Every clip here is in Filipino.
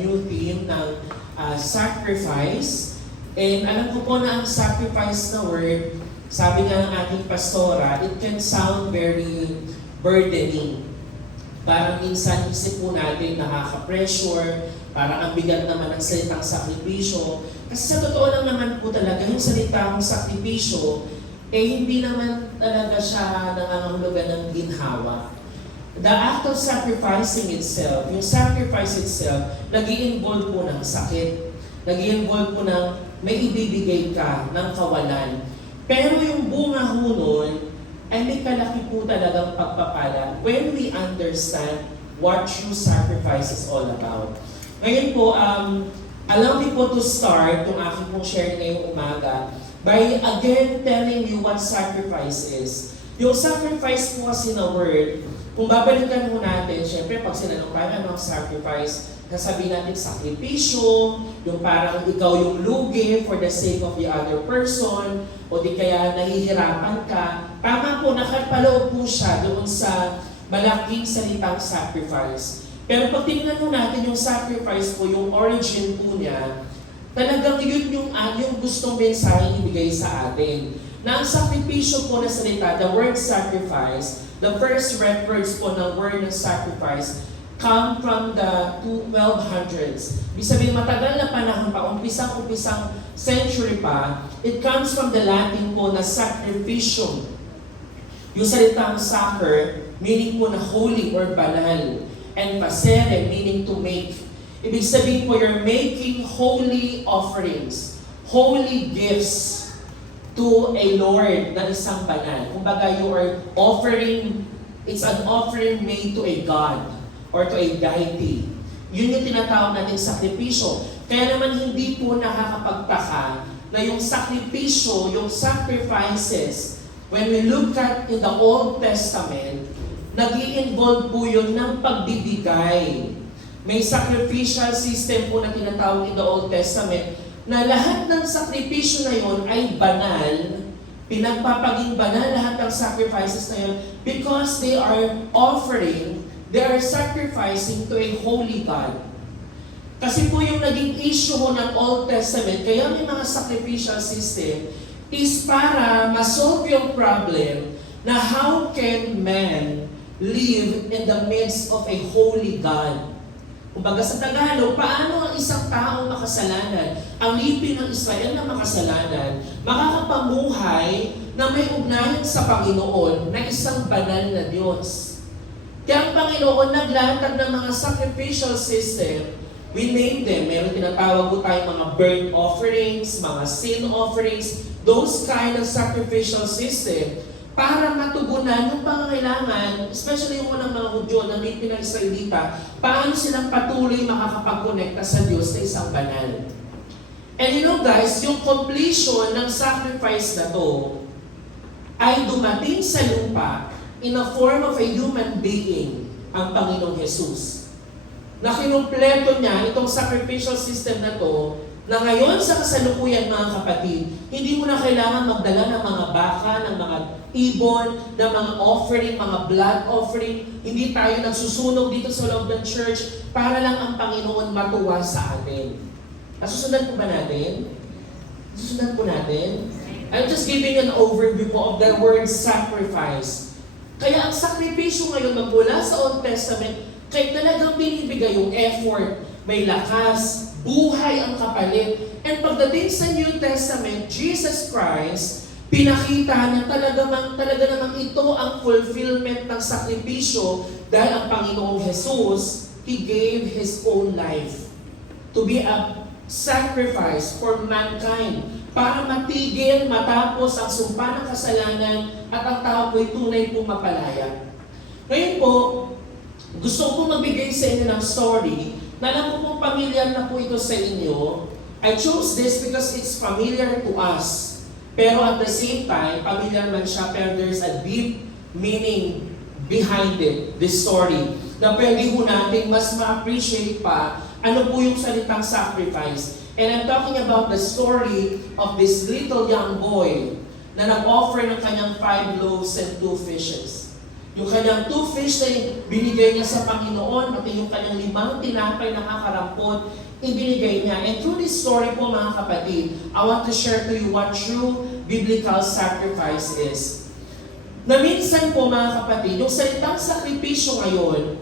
new theme ng sacrifice. And alam ko po na ang sacrifice na word, sabi nga ng ating pastora, it can sound very burdening. Parang minsan isip po natin nakaka-pressure, parang ang bigat naman ng salitang sakripisyo. Kasi sa totoo lang naman po talaga, yung salitang sakripisyo, hindi naman talaga siya nangangahulugan ng ginhawa. The act of sacrificing itself, yung sacrifice itself, nag-i-involve po ng sakit. Nag-i-involve po ng may ibibigay ka ng kawalan. Pero yung bunga ho nun, ay may kalaki po talagang pagpapala when we understand what true sacrifice is all about. Ngayon po, allow me po to start yung aking pong sharing ngayong umaga by again telling you what sacrifice is. Yung sacrifice po kasi na word, kung babalikan mo natin, syempre pag sinanong tayo ano ang sacrifice, sasabihin natin sakripisyo, yung parang ikaw yung lugi for the sake of the other person, o di kaya nahihirapan ka. Tama po, nakapaloob po siya doon sa malaking salitang sacrifice. Pero pag tingnan mo natin yung sacrifice po, yung origin po niya, talagang yun yung gustong mensahe ibigay sa atin. Na ang sakripisyo po na salita, the word sacrifice, the first reference po ng word ng sacrifice, come from the 1200s. Ibig sabihin, matagal na panahon pa, umpisang century pa, it comes from the Latin po na sacrificium. Yung salitang sacre, meaning po na holy or banal. And facere, meaning to make. Ibig sabihin po, you're making holy offerings, holy gifts to a Lord na isang banal. Kumbaga, you are offering, it's an offering made to a God or to a deity. Yun yung tinatawag natin sakripisyo. Kaya naman hindi po nakakapagtaka na yung sakripisyo, yung sacrifices, when we look at in the Old Testament, nag-i-involve po yun ng pagbibigay. May sacrificial system po na tinatawag in the Old Testament na lahat ng sakripisyo na yun ay banal, pinagpapaging banal lahat ng sacrifices na yun because they are offering, they are sacrificing to a holy God. Kasi po yung naging issue ho ng Old Testament, kaya may mga sacrificial system, is para masolve yung problem na how can man live in the midst of a holy God. Kumbaga sa Tagalog, paano ang isang taong makasalanan, ang lipin ng Israel na makasalanan, makakapamuhay na may ugnayan sa Panginoon na isang banal na Diyos. Kaya ang Panginoon naglatag ng mga sacrificial system, we name them. Meron tinatawag po tayong mga burnt offerings, mga sin offerings, those kind of sacrificial system, para matugunan yung pangangailangan, especially yung unang mga Hudyo na may pinag-Israelita, paano silang patuloy makakapag-connecta sa Diyos na isang banal. And you know guys, yung completion ng sacrifice na to ay dumating sa lupa in a form of a human being, ang Panginoong Jesus. Na kinumpleto niya itong sacrificial system na to, na ngayon sa kasalukuyan mga kapatid, hindi mo na kailangan magdala ng mga baka, ng mga ibon, ng mga offering, mga blood offering. Hindi tayo nagsusunog dito sa loob ng church para lang ang Panginoon matuwa sa atin. Nasusundan po ba natin? Nasusundan po natin? I'm just giving an overview po of the word sacrifice. Kaya ang sakripisyo ngayon magmula sa Old Testament, kaya talagang binibigay yung effort, may lakas, buhay ang kapalit. And pagdating sa New Testament, Jesus Christ, pinakita na talaga namang ito ang fulfillment ng sakripisyo dahil ang Panginoong Jesus, He gave His own life to be a sacrifice for mankind para matigil, matapos ang sumpa ng kasalanan at ang tao po'y tunay pong mapalaya. Ngayon po, gusto ko magbigay sa inyo ng story na alam ko pong pamilyar na po ito sa inyo. I chose this because it's familiar to us. Pero at the same time, familiar man siya, pero there's a deep meaning behind it, this story, na pwede po natin mas ma-appreciate pa ano po yung salitang sacrifice. And I'm talking about the story of this little young boy na nag-offer ng kanyang 5 loaves and 2 fishes. Yung kanyang 2 fish na binigay niya sa Panginoon, pati yung kanyang 5 tinapay na kakarampot, ibinigay niya. And through this story po mga kapatid, I want to share to you what true biblical sacrifice is. Na minsan po mga kapatid, yung salitang sakripisyo ngayon,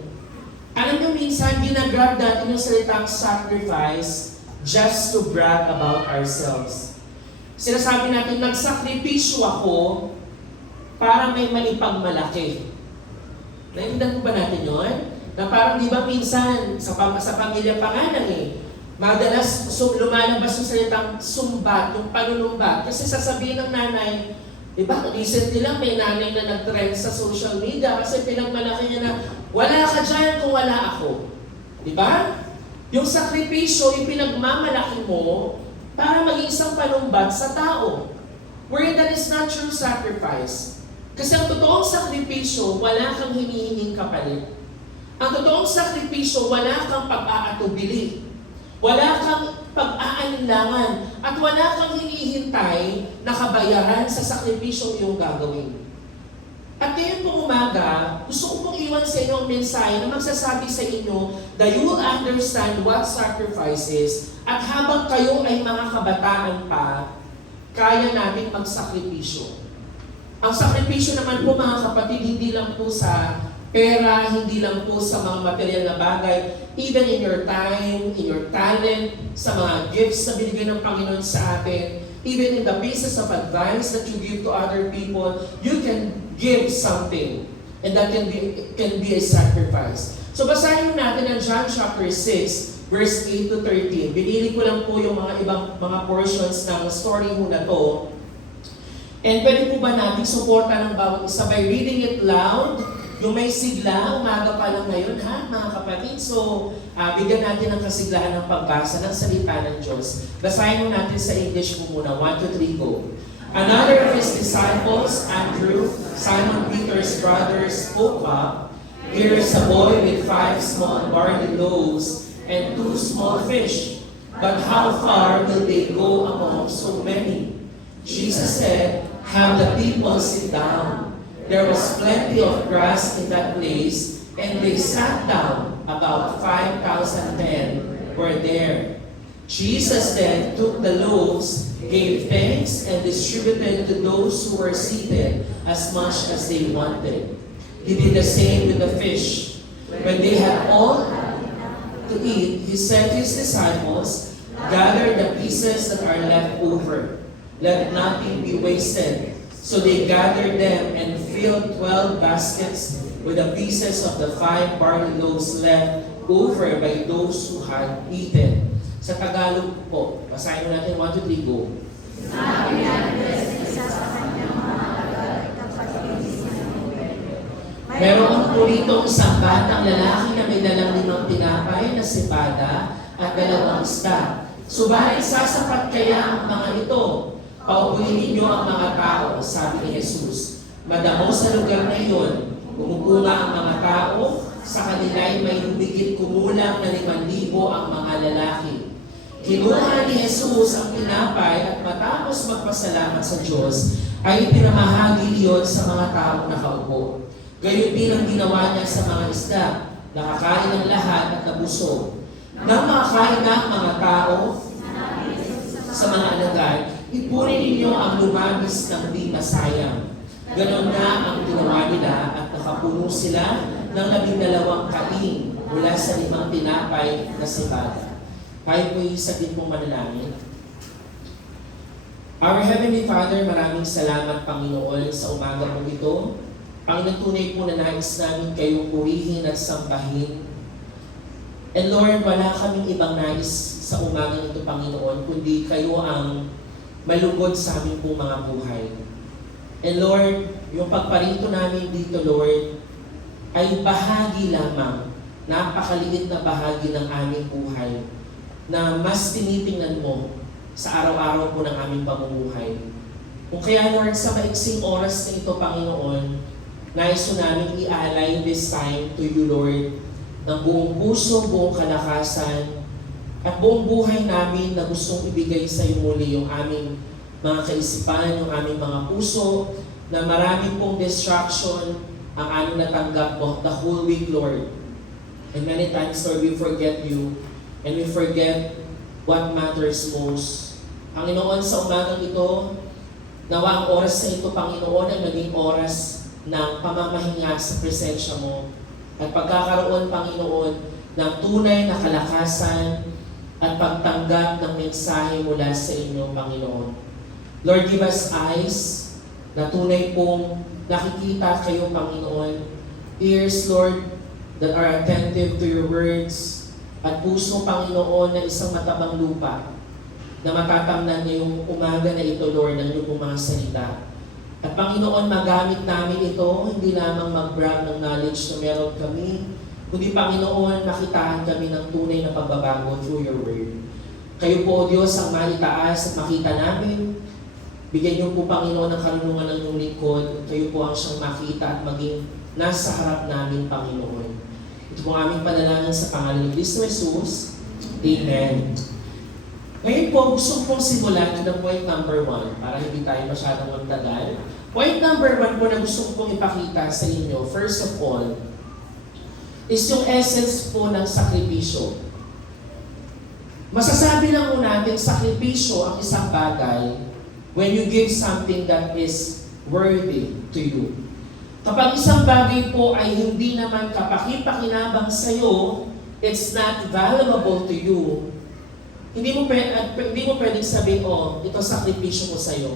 alam niyo minsan ginagrab natin yung salitang sacrifice just to brag about ourselves. Sinasabi natin, nagsakripisyo ako para may maipagmalaki. Naintindihan po ba natin yun? Na parang di ba minsan, sa pamilya pa nga lang madalas lumalabas yung salitang sumbat, yung panunumbat. Kasi sasabihin ng nanay, di ba, recently lang may nanay na nag-trend sa social media kasi pinagmalaki niya na, wala ka dyan kung wala ako. Di ba? Yung sakripisyo, yung pinagmamalaki mo para maging isang panumbat sa tao. Where that is not true sacrifice. Kasi ang totoong sakripisyo, wala kang hinihinging kapalit. Ang totoong sakripisyo, wala kang pag-aatubili. Wala kang pag-aalinlangan. At wala kang hinihintay na kabayaran sa sakripisyo iyong gagawin. At ngayon pong umaga, gusto ko pong iwan sa inyo ang mensahe na magsasabi sa inyo that you will understand what sacrifice is. At habang kayo ay mga kabataan pa, kaya natin magsakripisyo. Ang sakripisyo naman po mga kapatid, hindi lang po sa pera, hindi lang po sa mga material na bagay, even in your time, in your talent, sa mga gifts na binigay ng Panginoon sa atin, even in the pieces of advice that you give to other people, you can give something. And that can be a sacrifice. So basahin natin ang John chapter 6, verse 8 to 13. Binili ko lang po yung mga ibang mga portions ng story mo na to. And pwede po ba natin suporta ng bawat isa by reading it loud? Yung may sigla, umaga pa lang ngayon ha, mga kapatid. So, bigyan natin ng kasiglahan ng pagbasa ng salita ng Diyos. Basahin mo natin sa English mo muna. 1, 2, 3, go. Another of his disciples, Andrew, Simon Peter's brother, spoke up. Here is a boy with 5 small barley loaves and 2 small fish. But how far will they go among so many? Jesus said, have the people sit down. There was plenty of grass in that place, and they sat down. About 5,000 men were there. Jesus then took the loaves, gave thanks, and distributed to those who were seated as much as they wanted. He did the same with the fish. When they had all to eat, he said to his disciples, gather the pieces that are left over. Let nothing be wasted. So they gathered them and filled 12 baskets with the pieces of the 5 barley loaves left over by those who had eaten. Sa Tagalog po, basahin natin 1, 2, 3, go. Sabi natin isa sa kanyang mga tagapagpapalinis ng tubig. Meron po rito isang batang lalaki na may dalang 5 tinapay na sipada at 2 isda. Subalit sasapat kaya ang mga ito? Paupuin ninyo ang mga tao, sabi ni Jesus. Madamo sa lugar na iyon, bumukunga ang mga tao, sa kanila'y may humigit kumulang na 5,000 ang mga lalaki. Kinuha ni Jesus ang tinapay at matapos magpasalamat sa Diyos, ay pinamahagi iyon sa mga taong nakaupo. Gayon din ang ginawa niya sa mga isda, nakakain ng lahat at nabusog. Nang makakain na ang mga tao sa mga alagad, ipunin ninyo ang lumabis ng di masayang. Ganon na ang ginawa nila at nakapuno sila ng 12 kain mula sa 5 tinapay na sipada. Tayo po'y saglit pong manalangin. Our Heavenly Father, maraming salamat Panginoon sa umaga po ito. Panginoon, tunay po na nais namin kayong purihin at sambahin. And Lord, wala kaming ibang nais sa umaga ito Panginoon, kundi kayo ang malugod sa aming pong mga buhay. And Lord, yung pagparito namin dito, Lord, ay bahagi lamang, napakaliit na bahagi ng aming buhay na mas tinitingnan mo sa araw-araw po ng aming pamumuhay. Kung kaya, Lord, sa maiksing oras na ito, Panginoon, nais ko namin i-align this time to you, Lord, ng buong puso, buong kalakasan, at buong buhay namin na gustong ibigay sa iyo muli yung aming mga kaisipan, yung aming mga puso, na marami pong distraction ang aming natanggap mo the whole week, Lord. And many times, Lord, we forget you and we forget what matters most. Panginoon, sa umagang ito, nawa ang oras na ito, Panginoon, ay maging oras ng pamamahinga sa presensya mo. At pagkakaroon, Panginoon, ng tunay na kalakasan at pagtanggap ng mensahe mula sa inyo, Panginoon. Lord, give us eyes na tunay pong nakikita kayo, Panginoon. Ears, Lord, that are attentive to your words. At puso, Panginoon, na isang matabang lupa na matatamnan niya yung umaga na ito, Lord, ng iyong mga salita. At Panginoon, magamit namin ito, hindi lamang mag-brag ng knowledge na meron kami, kundi Panginoon, makitaan kami ng tunay na pagbabago through your word. Kayo po, O Diyos, ang maitaas at makita namin. Bigyan niyo po, Panginoon, ang karunungan ng iyong lingkod. Kayo po ang siyang makita at maging nasa harap namin, Panginoon. Ito po ang aming panalangin sa pangalan ni Cristo Jesus. Amen. Ngayon po, gusto kong simulan ng point number 1 para hindi tayo masyadong magtagal. Point number 1 po na gusto kong ipakita sa inyo, first of all, is yung essence po ng sakripisyo. Masasabi lang po natin, sakripisyo ang isang bagay when you give something that is worthy to you. Kapag isang bagay po ay hindi naman kapaki-pakinabang sa'yo, it's not valuable to you, hindi mo pwedeng sabihin, oh, ito sakripisyo ko sa'yo.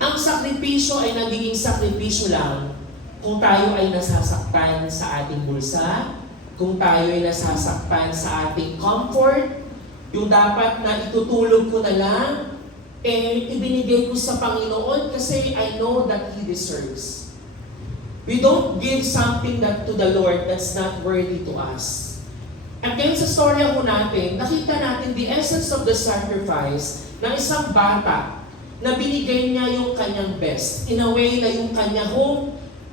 Ang sakripisyo ay nagiging sakripisyo lang kung tayo ay nasasaktan sa ating bulsa, kung tayo ay nasasaktan sa ating comfort, yung dapat na itutulog ko na lang, ibinigay ko sa Panginoon kasi I know that He deserves. We don't give something that to the Lord that's not worthy to us. At ngayon sa storya ko natin, nakita natin the essence of the sacrifice ng isang bata na binigay niya yung kanyang best. In a way na yung kanyang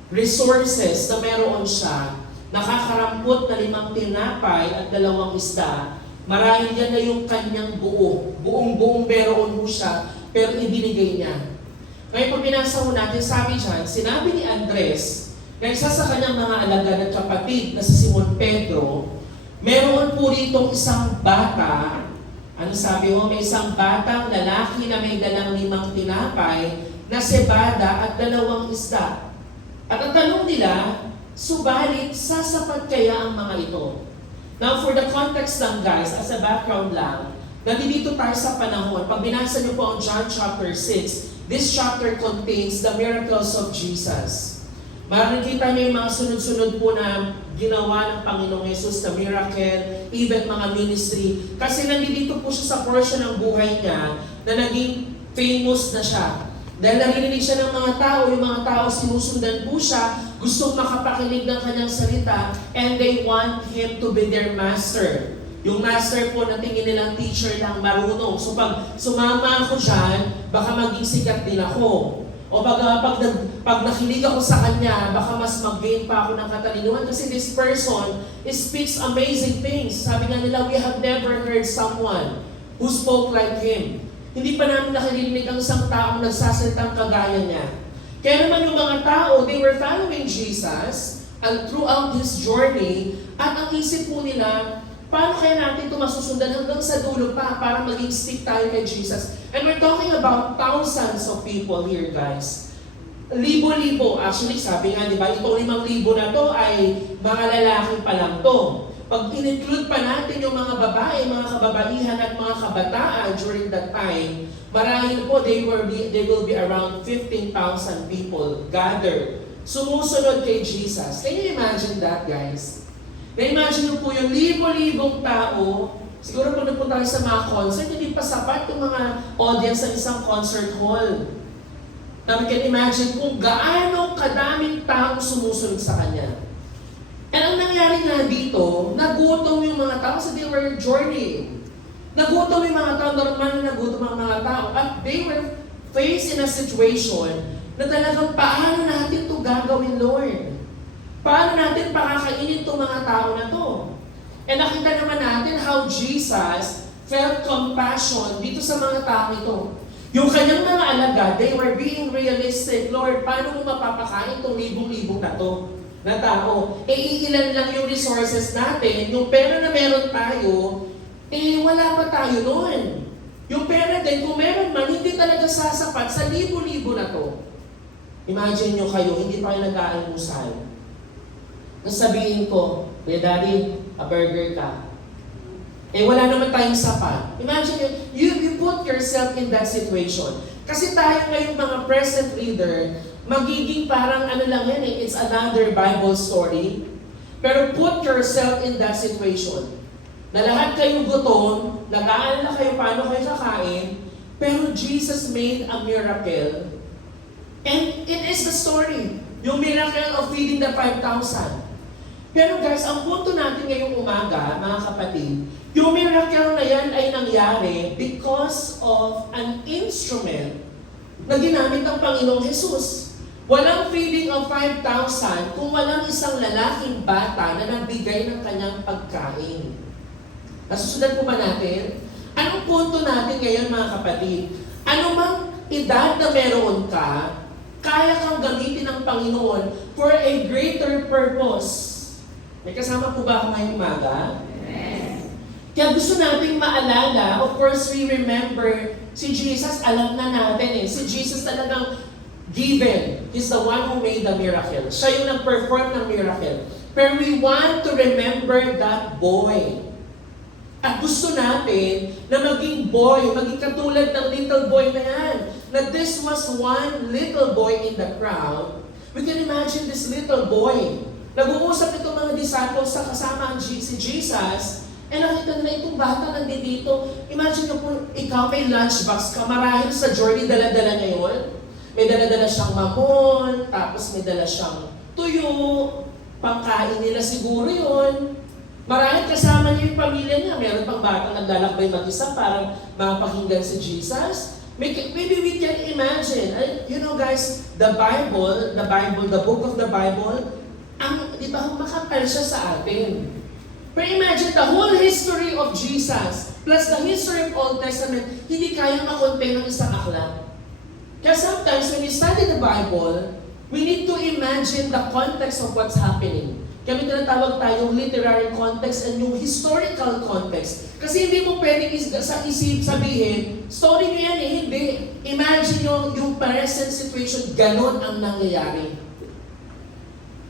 resources na meron siya, nakakarampot na 5 tinapay at 2 isda, marahil yan na yung kanyang buong meron mo siya, pero ibinigay niya. Ngayon pag binasa mo natin, sabi dyan, sinabi ni Andres, na isa sa kanyang mga alagad at kapatid na si Simon Pedro, meron po rito isang bata, ano sabi mo, may isang batang lalaki na may dalang 5 tinapay na sebada at 2 isda. At ang tanong nila, subalit, sasapat kaya ang mga ito? Now, for the context lang guys, as a background lang, nandito tayo sa panahon, pag binasa niyo po ang John chapter 6, this chapter contains the miracles of Jesus. Makikita niyo yung mga sunod-sunod po na ginawa ng Panginoong Yesus na miracle, even mga ministry. Kasi nandito po siya sa portion ng buhay niya na naging famous na siya. Dahil narinig siya ng mga tao, yung mga tao sinusundan po siya, gustong makapakinig ng kanyang salita, and they want Him to be their master. Yung master po na tingin nilang teacher lang marunong. So pag sumama ako dyan, baka maging sikat din ako. O pag nakinig ako sa kanya, baka mas mag-gain pa ako ng katalinuhan kasi this person speaks amazing things. Sabi nga nila, we have never heard someone who spoke like him. Hindi pa namin nakirinig ang isang taong nagsasalitang kagaya niya. Kaya naman yung mga tao, they were following Jesus throughout his journey at ang isip po nila, paano kaya natin ito masusundan hanggang sa dulo pa para maging stick tayo kay Jesus? And we're talking about thousands of people here, guys. Libo-libo. Actually, sabi nga, di ba, itong 5,000 na to ay mga lalaki pa lang to. Pag in-include pa natin yung mga babae, mga kababaihan at mga kabataan during that time, marahil po, they will be around 15,000 people gathered, sumusunod kay Jesus. Can you imagine that, guys? Na-imagine mo po yung libo-libong tao, siguro pag nagpunta tayo sa mga concert, hindi pa sapat yung mga audience ng isang concert hall. Now we can imagine kung gaano kadaming taong sumusunod sa Kanya. And ang nangyari nga dito, nagutom yung mga tao kasi they were journeying. Nagutom yung mga tao, normal na nagutom ang mga tao. At they were faced in a situation na talagang paano natin ito gagawin, Lord? Paano natin pakakainin itong mga tao na to? And nakita naman natin how Jesus felt compassion dito sa mga tao ito. Yung kanyang mga alagad, they were being realistic. Lord, paano mo mapapakain itong libong-libong na to? na tao. Iilan lang yung resources natin, yung pera na meron tayo, wala pa tayo noon. Yung pera din, kung meron man, hindi talaga sasapat sa libo-libo na to. Imagine nyo kayo, hindi pa kayo nag-aalmusal. Nasabihin ko, Kuya Daddy, a burger ka. Wala naman tayong sapat. Imagine you put yourself in that situation. Kasi tayo ngayong mga present reader, magiging parang ano lang yan it's another Bible story. Pero put yourself in that situation. Na lahat kayong gutom, nag-aalala kayo paano kayo kakain, pero Jesus made a miracle. And it is the story. Yung miracle of feeding the 5,000. Pero guys, ang punto natin ngayong umaga, mga kapatid, yung miracle na yan ay nangyari because of an instrument na ginamit ng Panginoong Jesus. Walang feeding of 5,000 kung walang isang lalaking bata na nagbigay ng kanyang pagkain. Nasusundan po ba natin? Anong punto natin ngayon, mga kapatid? Ano mang edad na meron ka, kaya kang gamitin ng Panginoon for a greater purpose. May kasama po ba ako ngayong umaga? Yes. Kaya gusto nating maalala, of course we remember, si Jesus, alam na natin si Jesus talagang given. He's the one who made the miracle. Siya yung nag-perform ng miracle. Pero we want to remember that boy. At gusto natin na maging boy, maging katulad ng little boy na yan. Na this was one little boy in the crowd. We can imagine this little boy. Nag-uusap itong mga disciples sa kasama si Jesus, nakita nila itong bata nandito. Imagine nyo kung ikaw may lunchbox ka, marahil sa journey dala-dala niya yun. May dala-dala siyang mamon, tapos may dala siyang tuyo, pangkain nila siguro yun. Marahil kasama niya yung pamilya niya, meron pang batang naglalakbay mag-isa para makapakinggan si Jesus. Maybe we can imagine, you know guys, the book of the Bible, di ba, makapal siya sa atin. Pero imagine the whole history of Jesus plus the history of Old Testament, hindi kaya makontain ng isang aklat. Kaya sometimes when we study the Bible, we need to imagine the context of what's happening. Kaya may tinatawag tayong literary context and yung historical context. Kasi hindi mo pwedeng sa isip sabihin, story nyo yan hindi. Imagine yung present situation, ganun ang nangyayari.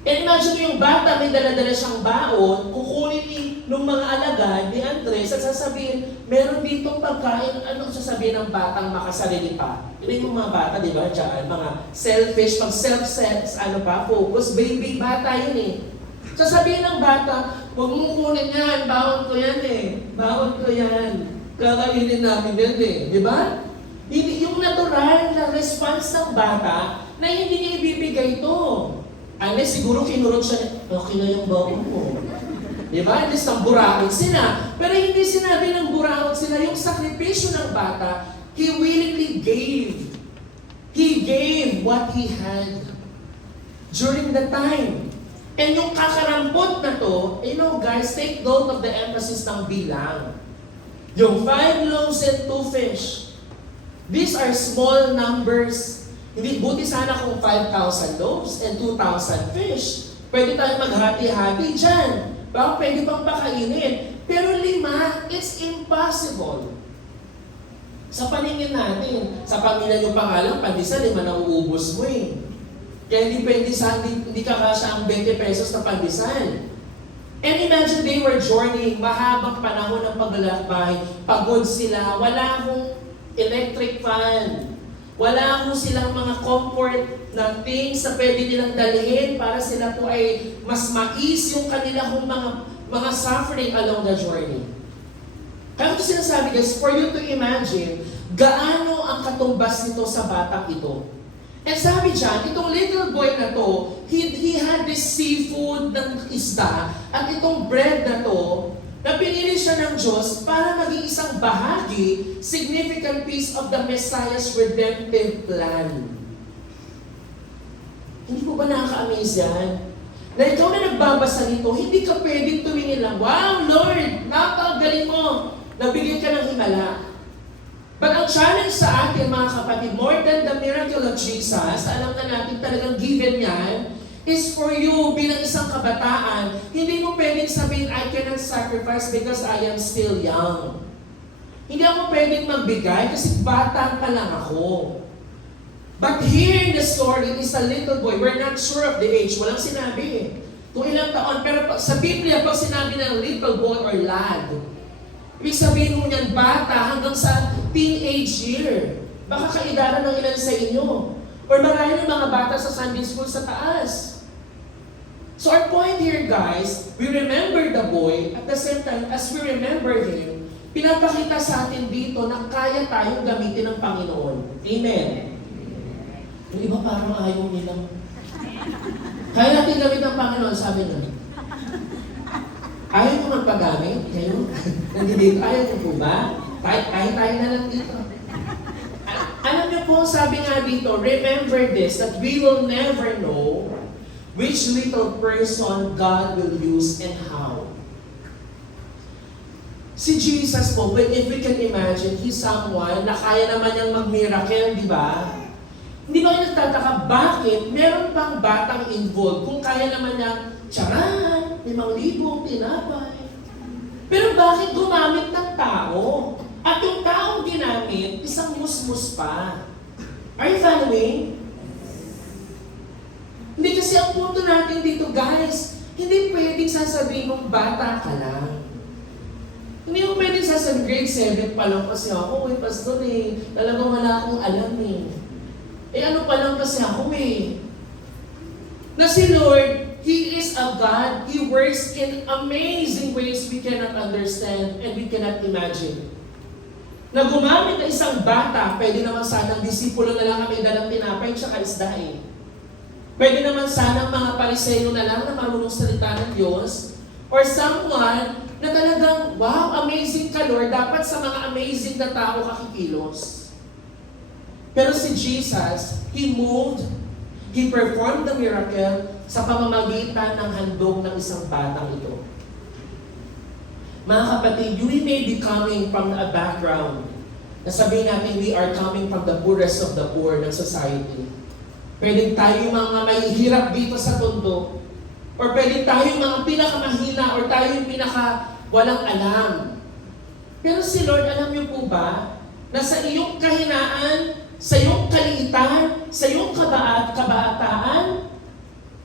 And imagine mo yung bata, may dala-dala siyang baon, kukunin ng mga alagad ni Andres at sasabihin, meron ditong pagkain, anong sasabihin ng batang makasarili pa? Yun yung mga bata, di ba, dyan, mga selfish, pag focus, baby, bata yun Sasabihin ng bata, huwag mong kunin yan, baon ko yan baon ko yan, kakainin namin yan di ba? Yung natural na response ng bata na hindi niya ibibigay ito. Siguro kinurot siya, okay na yung baon mo. Di ba? At least ang buraot sila. Pero hindi sinabi ng buraot sila, yung sakripisyo ng bata, he willingly gave. He gave what he had during the time. And yung kakarampot na to, guys, take note of the emphasis ng bilang. Yung 5 loaves and 2 fish. These are small numbers. Hindi, buti sana kung 5,000 loaves and 2,000 fish. Pwede tayo maghati-hati dyan. Baka pwede pang pakainin. Pero 5, it's impossible. Sa paningin natin, sa pamilya nyo pangalang, pandisa, 5 na uubos mo Kaya hindi pwede hindi kakasya ang 20 pesos na pandisan. And imagine they were journeying, mahabang panahon ng paglalakbay, pagod sila, wala akong electric fan. Wala mo silang mga comfort na things na pwede nilang dalhin para sila po ay mas mais yung kanilang mga suffering along the journey. Kaya ito sinasabi guys, for you to imagine, gaano ang katumbas nito sa batang ito. And sabi dyan, itong little boy na to, he had this seafood ng isda at itong bread na to, na pinili siya ng Diyos para maging isang bahagi, significant piece of the Messiah's redemptive plan. Hindi po ba nakaka-amaze yan? Na ikaw na nagbabasa nito, hindi ka pwedeng tumingin lang, wow, Lord, napakagaling mo, nabigyan ka ng himala. But ang challenge sa atin, mga kapatid, more than the miracle of Jesus, alam na natin talagang given yan, is for you bilang isang kabataan. Hindi mo pwedeng sabihin, I cannot sacrifice because I am still young. Hindi ako pwedeng magbigay kasi bata pa lang ako. But here in the story is a little boy. We're not sure of the age. Walang sinabi eh. Kung ilang taon. Pero sa Biblia, pag sinabi ng little boy or lad, ibig sabihin mo niyan bata hanggang sa teenage year. Baka kaidaran ng ilan sa inyo. Or marami ng mga bata sa Sunday school sa taas. So our point here, guys, we remember the boy, at the same time, as we remember him, pinapakita sa atin dito na kaya tayong gamitin ng Panginoon. Amen. Yung iba parang ayaw nilang. Kaya natin gamitin ng Panginoon, sabi nila. Ayaw nyo magpagamit? Kayo? Nandito, ayaw nyo po ba? Kahit tayo na lang dito. Alam niyo po, sabi nga dito, remember this, that we will never know which little person God will use and how. Si Jesus po, if we can imagine, He's someone na kaya naman niyang mag-miracle, di ba? Hindi ba kayo nagtataka, bakit meron pang batang involved kung kaya naman niyang, tiyaran, 5,000 tinapay. Pero bakit gumamit ng tao? At yung taong ginamit, isang musmus pa. Are you following? Hindi kasi ang punto natin dito, guys, hindi pwedeng sasabihin mong bata ka lang. Hindi mo pwedeng sasabihin, grade 7 pa lang kasi ako, pastor talagang wala akong alam ano pa lang kasi ako Na si Lord, He is a God, He works in amazing ways we cannot understand and we cannot imagine. Na gumamit na isang bata, pwede naman sanang disipulo na lang kami dalang tinapay tsaka isda Pwede naman sanang mga pariseyo na lang na marunong salita ng Diyos. Or someone na talagang, wow, amazing ka Lord, dapat sa mga amazing na tao kakikilos. Pero si Jesus, He moved, He performed the miracle sa pamamagitan ng handog ng isang batang ito. Mga kapatid, we may be coming from a background na sabihin natin we are coming from the poorest of the poor ng society. Pwede tayo mga mahihirap dito sa mundo. Or pwede tayo mga pinakamahina or tayo yung pinaka walang alam. Pero si Lord, alam niyo po ba, na sa iyong kahinaan, sa iyong kaliitan, sa iyong kabaataan,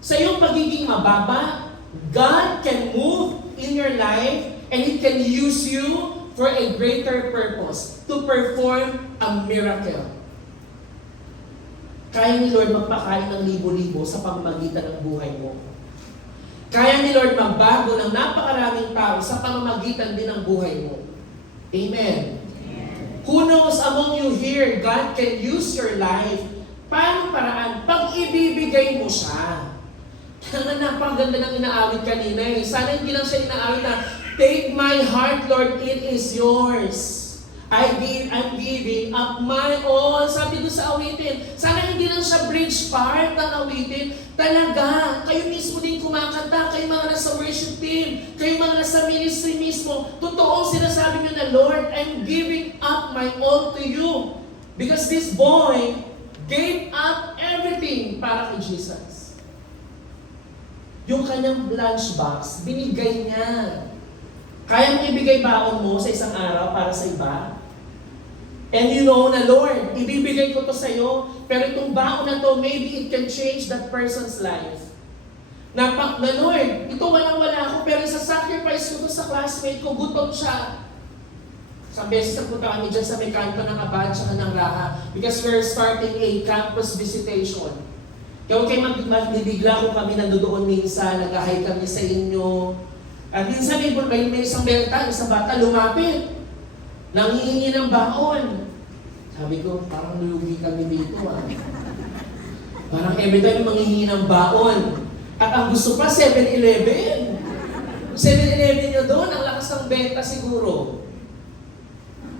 sa iyong pagiging mababa, God can move in your life and He can use you for a greater purpose, to perform a miracle. Kaya ni Lord magpakain ng libo-libo sa pamamagitan ng buhay mo. Kaya ni Lord magbago ng napakaraming tao sa pamamagitan din ng buhay mo. Amen. Who knows among you here, God can use your life. Paano paraan? Pag ibibigay mo siya. Napakaganda ng inaawit kanina Sana hindi lang siya inaawit na, take my heart, Lord, it is yours. I'm giving up my all. Sabi doon sa awitin. Sana hindi lang siya bridge part ng awitin. Talaga, kayo mismo din kumakanta. Kayo mga nasa worship team. Kayo mga nasa ministry mismo. Totoong sinasabi nyo na, Lord, I'm giving up my all to you. Because this boy gave up everything para kay Jesus. Yung kanyang lunchbox, binigay niya. Kaya mo ibigay baon mo sa isang araw para sa iba? And you know na, Lord, ibibigay ko to sa iyo, pero itong baon na to, maybe it can change that person's life. Na Lord, ito walang-wala ako, pero isa-sacrifice ko to sa classmate ko, gutom siya. Isang beses nagpunta kami dyan sa may kanto ng Abad at ng Raha because we're starting a campus visitation. Kaya okay, magbibigla ko kami nandoon minsan, nag-hi kami sa inyo. At minsan may isang isang bata lumapit. Nanghihingi ng baon. Sabi ko, parang lugi kami dito Parang every time manghihingi ng baon. At ang gusto pa, 7-Eleven. 7-Eleven nyo doon, ang lakas ng benta siguro.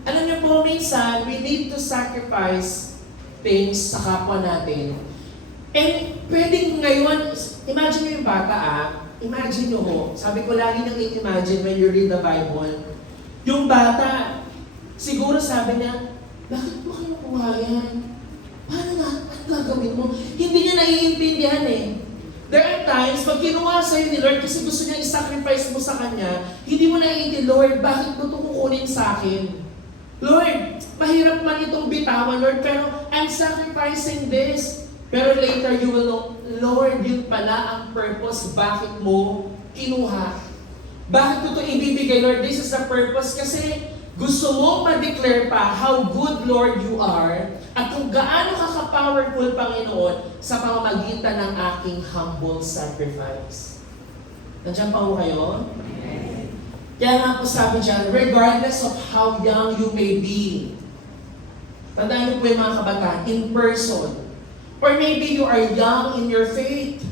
Alam niyo po, minsan, we need to sacrifice things sa kapwa natin. And pwedeng ngayon, imagine nyo yung bata imagine nyo ho, sabi ko lagi nang i-imagine when you read the Bible, yung bata, siguro sabi niya, bakit mo kinukuha yan? Paano nga? Ano gagawin mo? Hindi niya naiintindihan There are times, pag kinuha sa'yo ni Lord kasi gusto niya i-sacrifice mo sa Kanya, hindi mo naiintindihan, Lord, bakit mo ito kukunin sa akin? Lord, mahirap man itong bitawan, Lord, pero I'm sacrificing this. Pero later you will know, Lord, yun pala ang purpose, bakit mo kinuha. Bakit ko ito ibibigay, Lord? This is the purpose kasi gusto mo ma-declare pa how good, Lord, you are at kung gaano ka-powerful, Panginoon, sa pamamagitan ng aking humble sacrifice. Nandiyan pa ho kayo? Kaya nga po sabi dyan, regardless of how young you may be, tandaan niyo po yung mga kabataan, in person, or maybe you are young in your faith,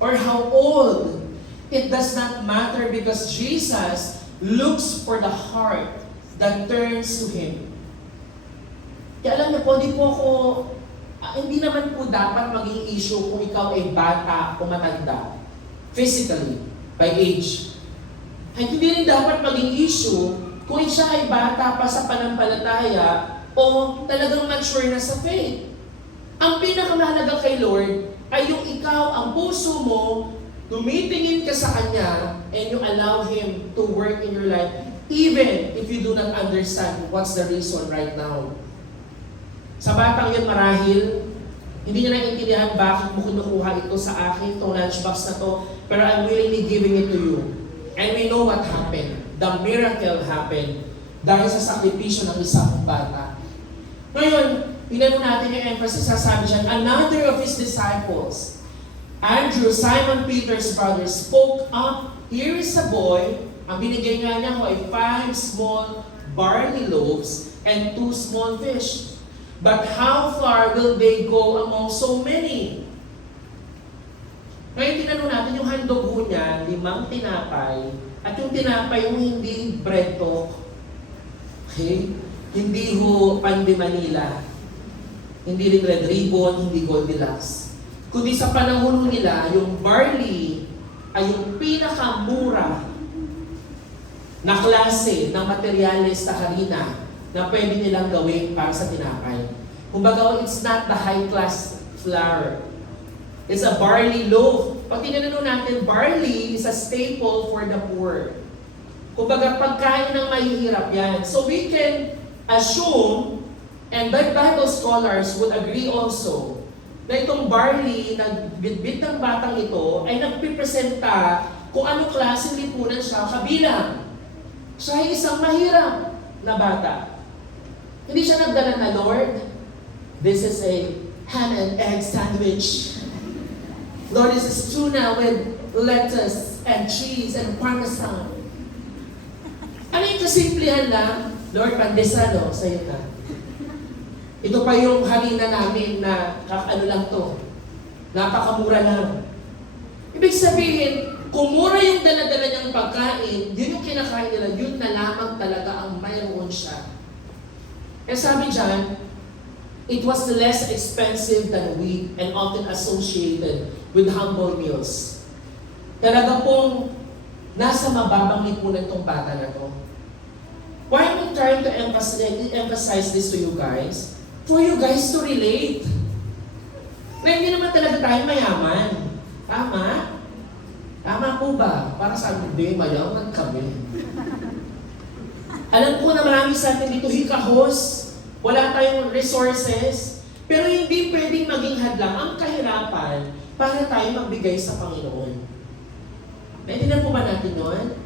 or how old, it does not matter because Jesus looks for the heart that turns to Him. Kaya alam niyo po, hindi naman po dapat maging issue kung ikaw ay bata o matanda, physically, by age. At hindi rin dapat maging issue kung siya ay bata pa sa panampalataya o talagang mature na sa faith. Ang pinakamahalaga kay Lord ay yung ikaw, ang puso mo, tumitingin ka sa Kanya and you allow Him to work in your life even if you do not understand what's the reason right now. Sa batang yun marahil, hindi niya naiintindihan bakit mo kinukuha ito sa akin, itong lunchbox na to, pero I'm willingly giving it to you. And we know what happened. The miracle happened dahil sa sakripisyo ng isang bata. Ngayon, tingnan natin yung emphasis, sasabi siya, another of his disciples, Andrew, Simon Peter's brother, spoke up, here is a boy, ang binigay nga niya ay 5 small barley loaves and 2 small fish. But how far will they go among so many? Ngayon tinanong natin yung handog ho niya, 5 tinapay, at yung tinapay yung hindi bread talk. Okay? Hindi ho Pandi Manila. Hindi rin Red Ribbon, hindi Goldilocks. Kundi sa panahon nila, yung barley ay yung pinakamura na klase ng materyales na harina na pwede nilang gawin para sa tinapay. Kumbaga, it's not the high-class flour. It's a barley loaf. Pag tinanong natin, barley is a staple for the poor. Kumbaga, pagkain ng mahihirap yan. So we can assume, and the Bible scholars would agree also, na itong barley na bitbit ng batang ito ay nagpipresenta kung ano klaseng lipunan siya kabilang. Siya ay isang mahirap na bata. Hindi siya nagdala na, Lord, this is a ham and egg sandwich. Lord, this is tuna with lettuce and cheese and parmesan. Ano yung kasimplihan lang? Lord, pandesal, sa'yo na. Ito pa yung harina namin na ano lang to. Napakamura lang. Ibig sabihin, kung mura yung dala-dala niyang pagkain, yun yung kinakain nila, yun na lamang talaga ang mayroon siya. Kaya sabi dyan, it was less expensive than wheat and often associated with humble meals. Talaga pong nasa mababang lipunan itong bata na to. Why am I trying to emphasize this to you guys? For you guys to relate. Na hindi naman talaga tayo mayaman. Tama? Tama po ba? Para sa amin, hindi, mayaman kami. Alam ko na marami sa atin dito hikahos, wala tayong resources, pero hindi pwedeng maging hadlang ang kahirapan para tayo magbigay sa Panginoon. Naintindihan po ba natin yun?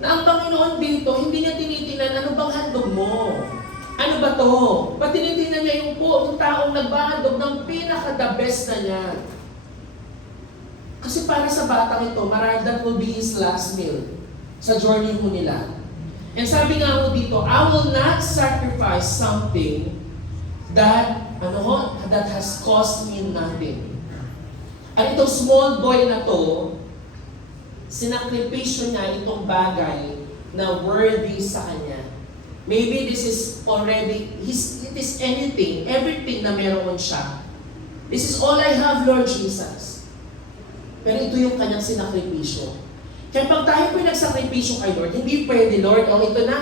Na ang Panginoon dito, hindi niya tinitingnan ano bang handog mo. Ano ba to? Ba't tinitingnan niya yung taong nagbahandog ng pinaka-the best na niya? Kasi para sa batang ito, marahil that will be his last meal sa journey mo nila. And sabi nga mo dito, I will not sacrifice something that has cost me nothing. At itong small boy na to, sinakripisyo niya itong bagay na worthy sa kanya. Maybe this is already, it is anything, everything na meron siya. This is all I have, Lord Jesus. Pero ito yung kanyang sinakripisyo. Kaya pag tayo po nagsakripisyo kay Lord, hindi pwede, Lord, ito na.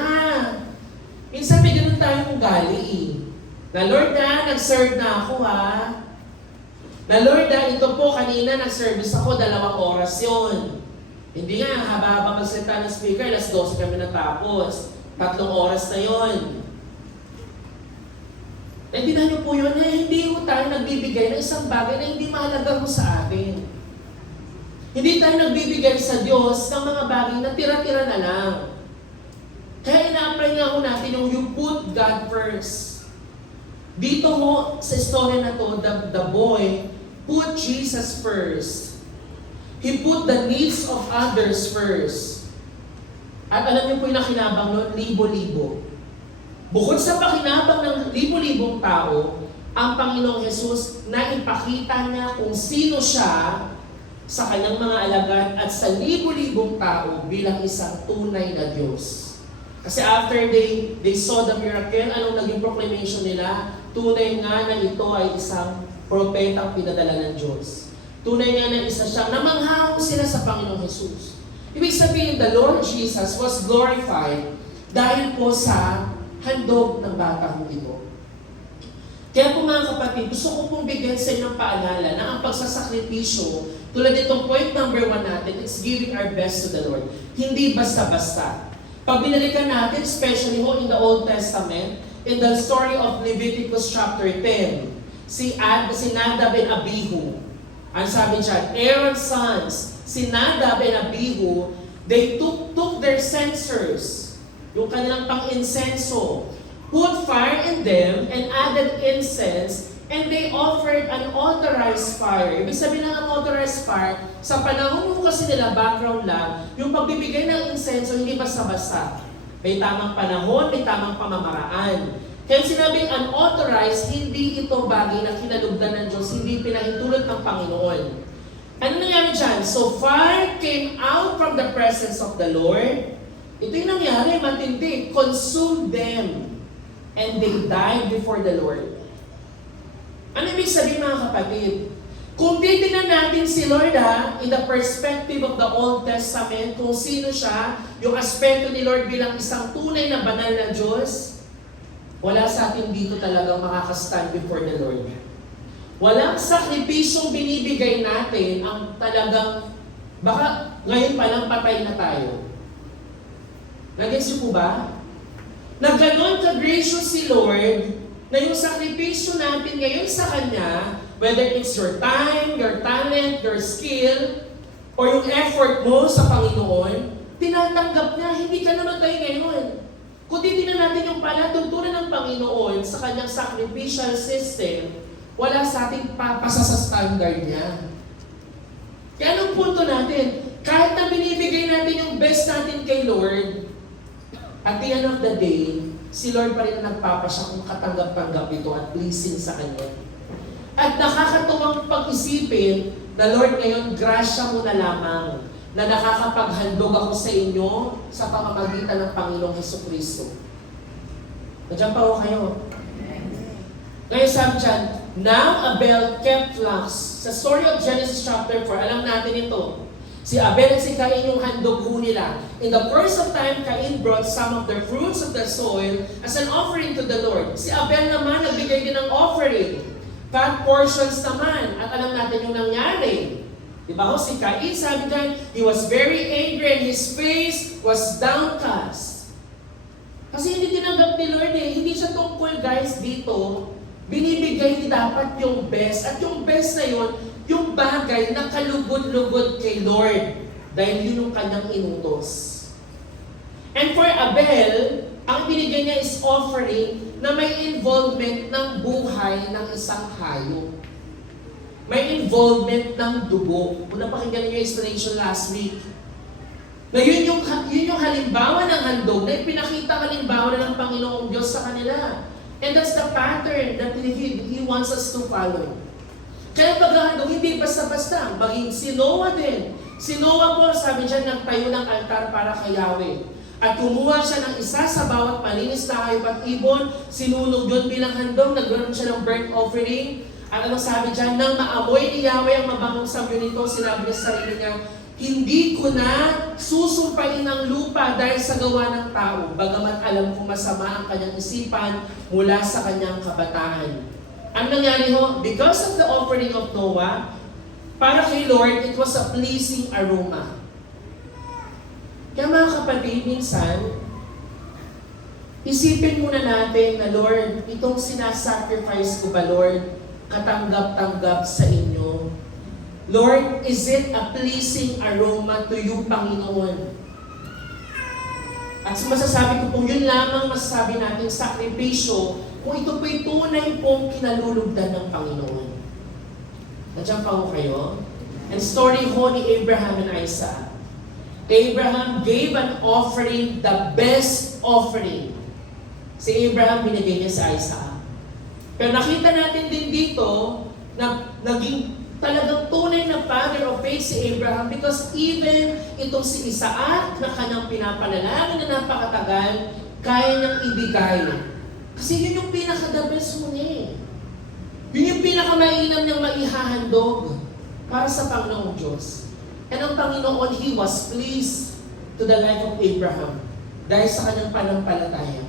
Minsan may ganun tayong ugali. Na Lord na, nag-serve na ako Na Lord, ito po kanina nag-service ako, 2 oras yun. Hindi nga, haba-haba magsalita ng speaker, 12 kami natapos. 3 oras na yun. Naintindihan niyo po yun, hindi po tayo nagbibigay ng isang bagay na hindi mahalaga po sa atin. Hindi tayo nagbibigay sa Diyos ng mga bagay na tira-tira na lang. Kaya ina-apply nga ho natin yung you put God first. Dito ho, sa story na to, the boy put Jesus first. He put the needs of others first. At alam niyo po yung nakinabang nun, libo-libo. Bukod sa pakinabang ng libo-libong tao, ang Panginoong Jesus na ipakita niya kung sino siya sa kanyang mga alagad at sa libo-libong tao bilang isang tunay na Diyos. Kasi after they saw the miracle, anong naging proclamation nila? Tunay nga na ito ay isang propetang pinadala ng Diyos. Tunay nga na isa siyang namanghaw sila sa Panginoong Jesus. Ibig sabihin, the Lord Jesus was glorified dahil po sa handog ng batang ito. Kaya po mga kapatid, gusto ko pong bigyan sa inyo ng paalala na ang pagsasakripisyo, tulad itong point number 1 natin, it's giving our best to the Lord. Hindi basta-basta. Pag binalikan natin, especially ho in the Old Testament, in the story of Leviticus chapter 10, si Nadab and Abihu, ang sabi dyan, Aaron's sons, si Nadab and Abihu, they took their censers, yung kanilang pang-insenso, put fire in them and added incense, and they offered an authorized fire. Ibig sabihin ng unauthorized fire, sa panahon mo kasi nila, background lang, yung pagbibigay ng insenso hindi basta-basta. May tamang panahon, may tamang pamamaraan. Kaya sinabing unauthorized, hindi ito bagay na kinalugdan ng Diyos, hindi pinahintulot ng Panginoon. Ano nangyari dyan? So fire came out from the presence of the Lord. Ito yung nangyari, matindi. Consumed them. And they died before the Lord. Ano ibig sabihin mga kapatid? Kung titignan natin si Lord in the perspective of the Old Testament, kung sino siya, yung aspeto ni Lord bilang isang tunay na banal na Diyos, wala sa atin dito talagang makakastand before the Lord. Walang sakripisyong binibigay natin ang talagang, baka ngayon pa lang patay na tayo. Nag-gets niyo po ba? Na ganon ka-gracious si Lord, na yung sakripisyo natin ngayon sa Kanya, whether it's your time, your talent, your skill, or yung effort mo sa Panginoon, tinatanggap niya, hindi ka namatay ngayon. Kung titignan natin yung palatuntunan ng Panginoon sa Kanyang sacrificial system, wala sa ating papasa sa standard niya. Kaya anong punto natin? Kahit na binibigay natin yung best natin kay Lord, at the end of the day, si Lord pa rin na nagpapasya kung katanggap-tanggap ito at pleasing sa Kanya. At nakakatuwang pag-isipin na Lord ngayon, grasya mo na lamang na nakakapaghandog ako sa inyo sa pamamagitan ng Panginoong Hesukristo. Nandiyan pa ho kayo. Ngayon sabi dyan, now Abel kept flocks. Sa story of Genesis chapter 4, alam natin ito. Si Abel at si Cain yung handog ho nila. In the course of time, Cain brought some of the fruits of the soil as an offering to the Lord. Si Abel naman nagbigay din ng offering. Fat portions naman. At alam natin yung nangyari. Diba ho, si Cain, sabi dyan, he was very angry and his face was downcast. Kasi hindi tinanggap ni Lord Hindi siya tungkol guys dito. Binibigay ni dapat yung best. At yung best na yun, yung bagay na kalugod-lugod kay Lord dahil yun yung kanyang inutos. And for Abel, ang binigay niya is offering na may involvement ng buhay ng isang hayop. May involvement ng dugo. Kung napakinggan niyo yung explanation last week, na yun yung halimbawa ng handog na ipinakita halimbawa na ng Panginoong Diyos sa kanila. And that's the pattern that He wants us to follow. Kaya paghahandog, hindi basta-basta. Maging si Noah din. Si Noah po, sabi dyan, nagtayo ng altar para kay Yahweh. At kumuha siya ng isa sa bawat malinis na hayop at ibon, sinunog yun bilang handog, nagkaroon siya ng burnt offering. At ano sabi dyan, nang maamoy ni Yahweh ang mabangong samyo nito, sinabi niya sa sarili niya, hindi ko na susumpain ng lupa dahil sa gawa ng tao, bagamat alam kong masama ang kanyang isipan mula sa kanyang kabataan. Ang nangyari ho, because of the offering of Noah, para kay Lord, it was a pleasing aroma. Kaya mga kapatid, minsan, isipin muna natin na Lord, itong sinasacrifice ko ba Lord, katanggap-tanggap sa inyo? Lord, is it a pleasing aroma to you, Panginoon? At masasabi ko pong yun lamang masasabi natin sakripisyo kung ito po'y tunay pong kinalulugdan ng Panginoon. Nandiyan pa ho kayo? And story ho ni Abraham and Isaac. Abraham gave an offering, the best offering. Si Abraham binigay niya sa Isaac. Pero nakita natin din dito na naging talagang tunay na father of faith si Abraham because even itong si Isaac na kanyang pinapanalangin na napakatagal, kaya niyang ibigay. Kasi yun yung pinaka-the best mo niya. Yun yung pinaka-mainam niyang maihahandog para sa Panginoong Diyos. And ang Panginoon, He was pleased to the life of Abraham dahil sa kanyang panampalataya.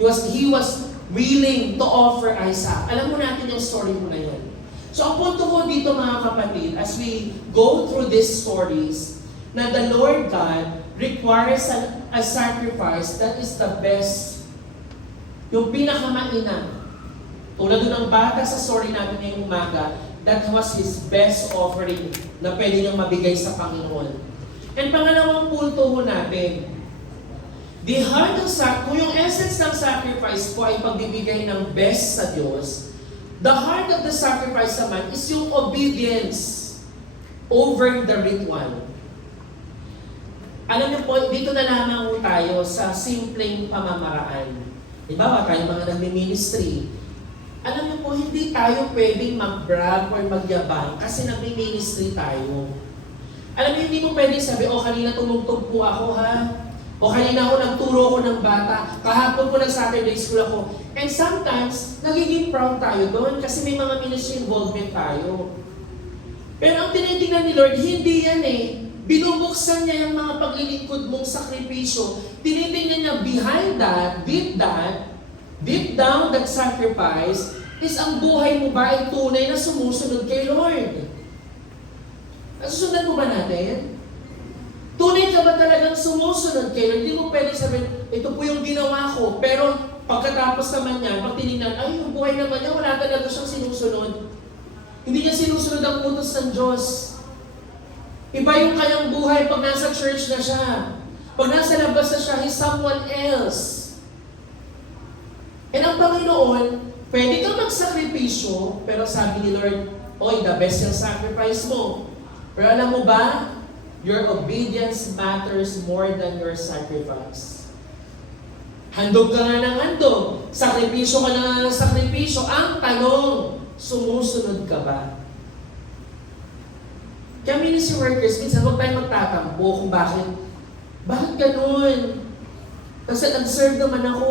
He was willing to offer Isaac. Alam mo natin yung story mo na yun. So ang punto ko dito mga kapatid, as we go through these stories, na the Lord God requires a sacrifice that is the best. Yung pinakamainam. Tulad doon ng bata sa story natin ngayong umaga, that was His best offering na pwede niyang mabigay sa Panginoon. And pangalawang punto ho natin, the heart of kung yung essence ng sacrifice po ay pagbibigay ng best sa Diyos, the heart of the sacrifice naman is yung obedience over the ritual. Alam niyo po, dito na lamang po tayo sa simpleng pamamaraan. Diba, tayo mga nagmi-ministry. Alam niyo po, hindi tayo pwedeng mag-brag or magyabang kasi nagmi-ministry tayo. Alam niyo, hindi mo pwedeng sabi, kanina tumugtog po ako ha. O kanina ako nagturo ko ng bata, kahapon po nag-Saturday school ako. And sometimes, nagiging proud tayo doon kasi may mga ministry involvement tayo. Pero ang tinitingnan ni Lord, hindi yan eh. Binubuksan niya yung mga paglilingkod mong sakripisyo. Tinitingnan niya behind that, deep down that sacrifice, is ang buhay mo ba ay tunay na sumusunod kay Lord? Nasusunod mo ba natin? Tunay ka ba talagang sumusunod kay Lord? Hindi mo pwede sabihin, ito po yung ginawa ko. Pero pagkatapos naman niya, pag tinignan, ay yung buhay naman niya, wala talaga siyang sinusunod. Hindi niya sinusunod ang utos ng Diyos. Iba yung kanyang buhay pag nasa church na siya. Pag nasa labas na siya, he's someone else. And ang Panginoon, pwede kang magsakripisyo, pero sabi ni Lord, the best yung sacrifice mo. Pero alam mo ba, your obedience matters more than your sacrifice. Handog ka nga ng handog. Sakripisyo ka na nga ng sakripisyo. Ang tanong, sumusunod ka ba? Kaya ministry workers, minsan huwag tayo magtatampo kung bakit. Bakit ganun? Kasi nag-serve naman ako.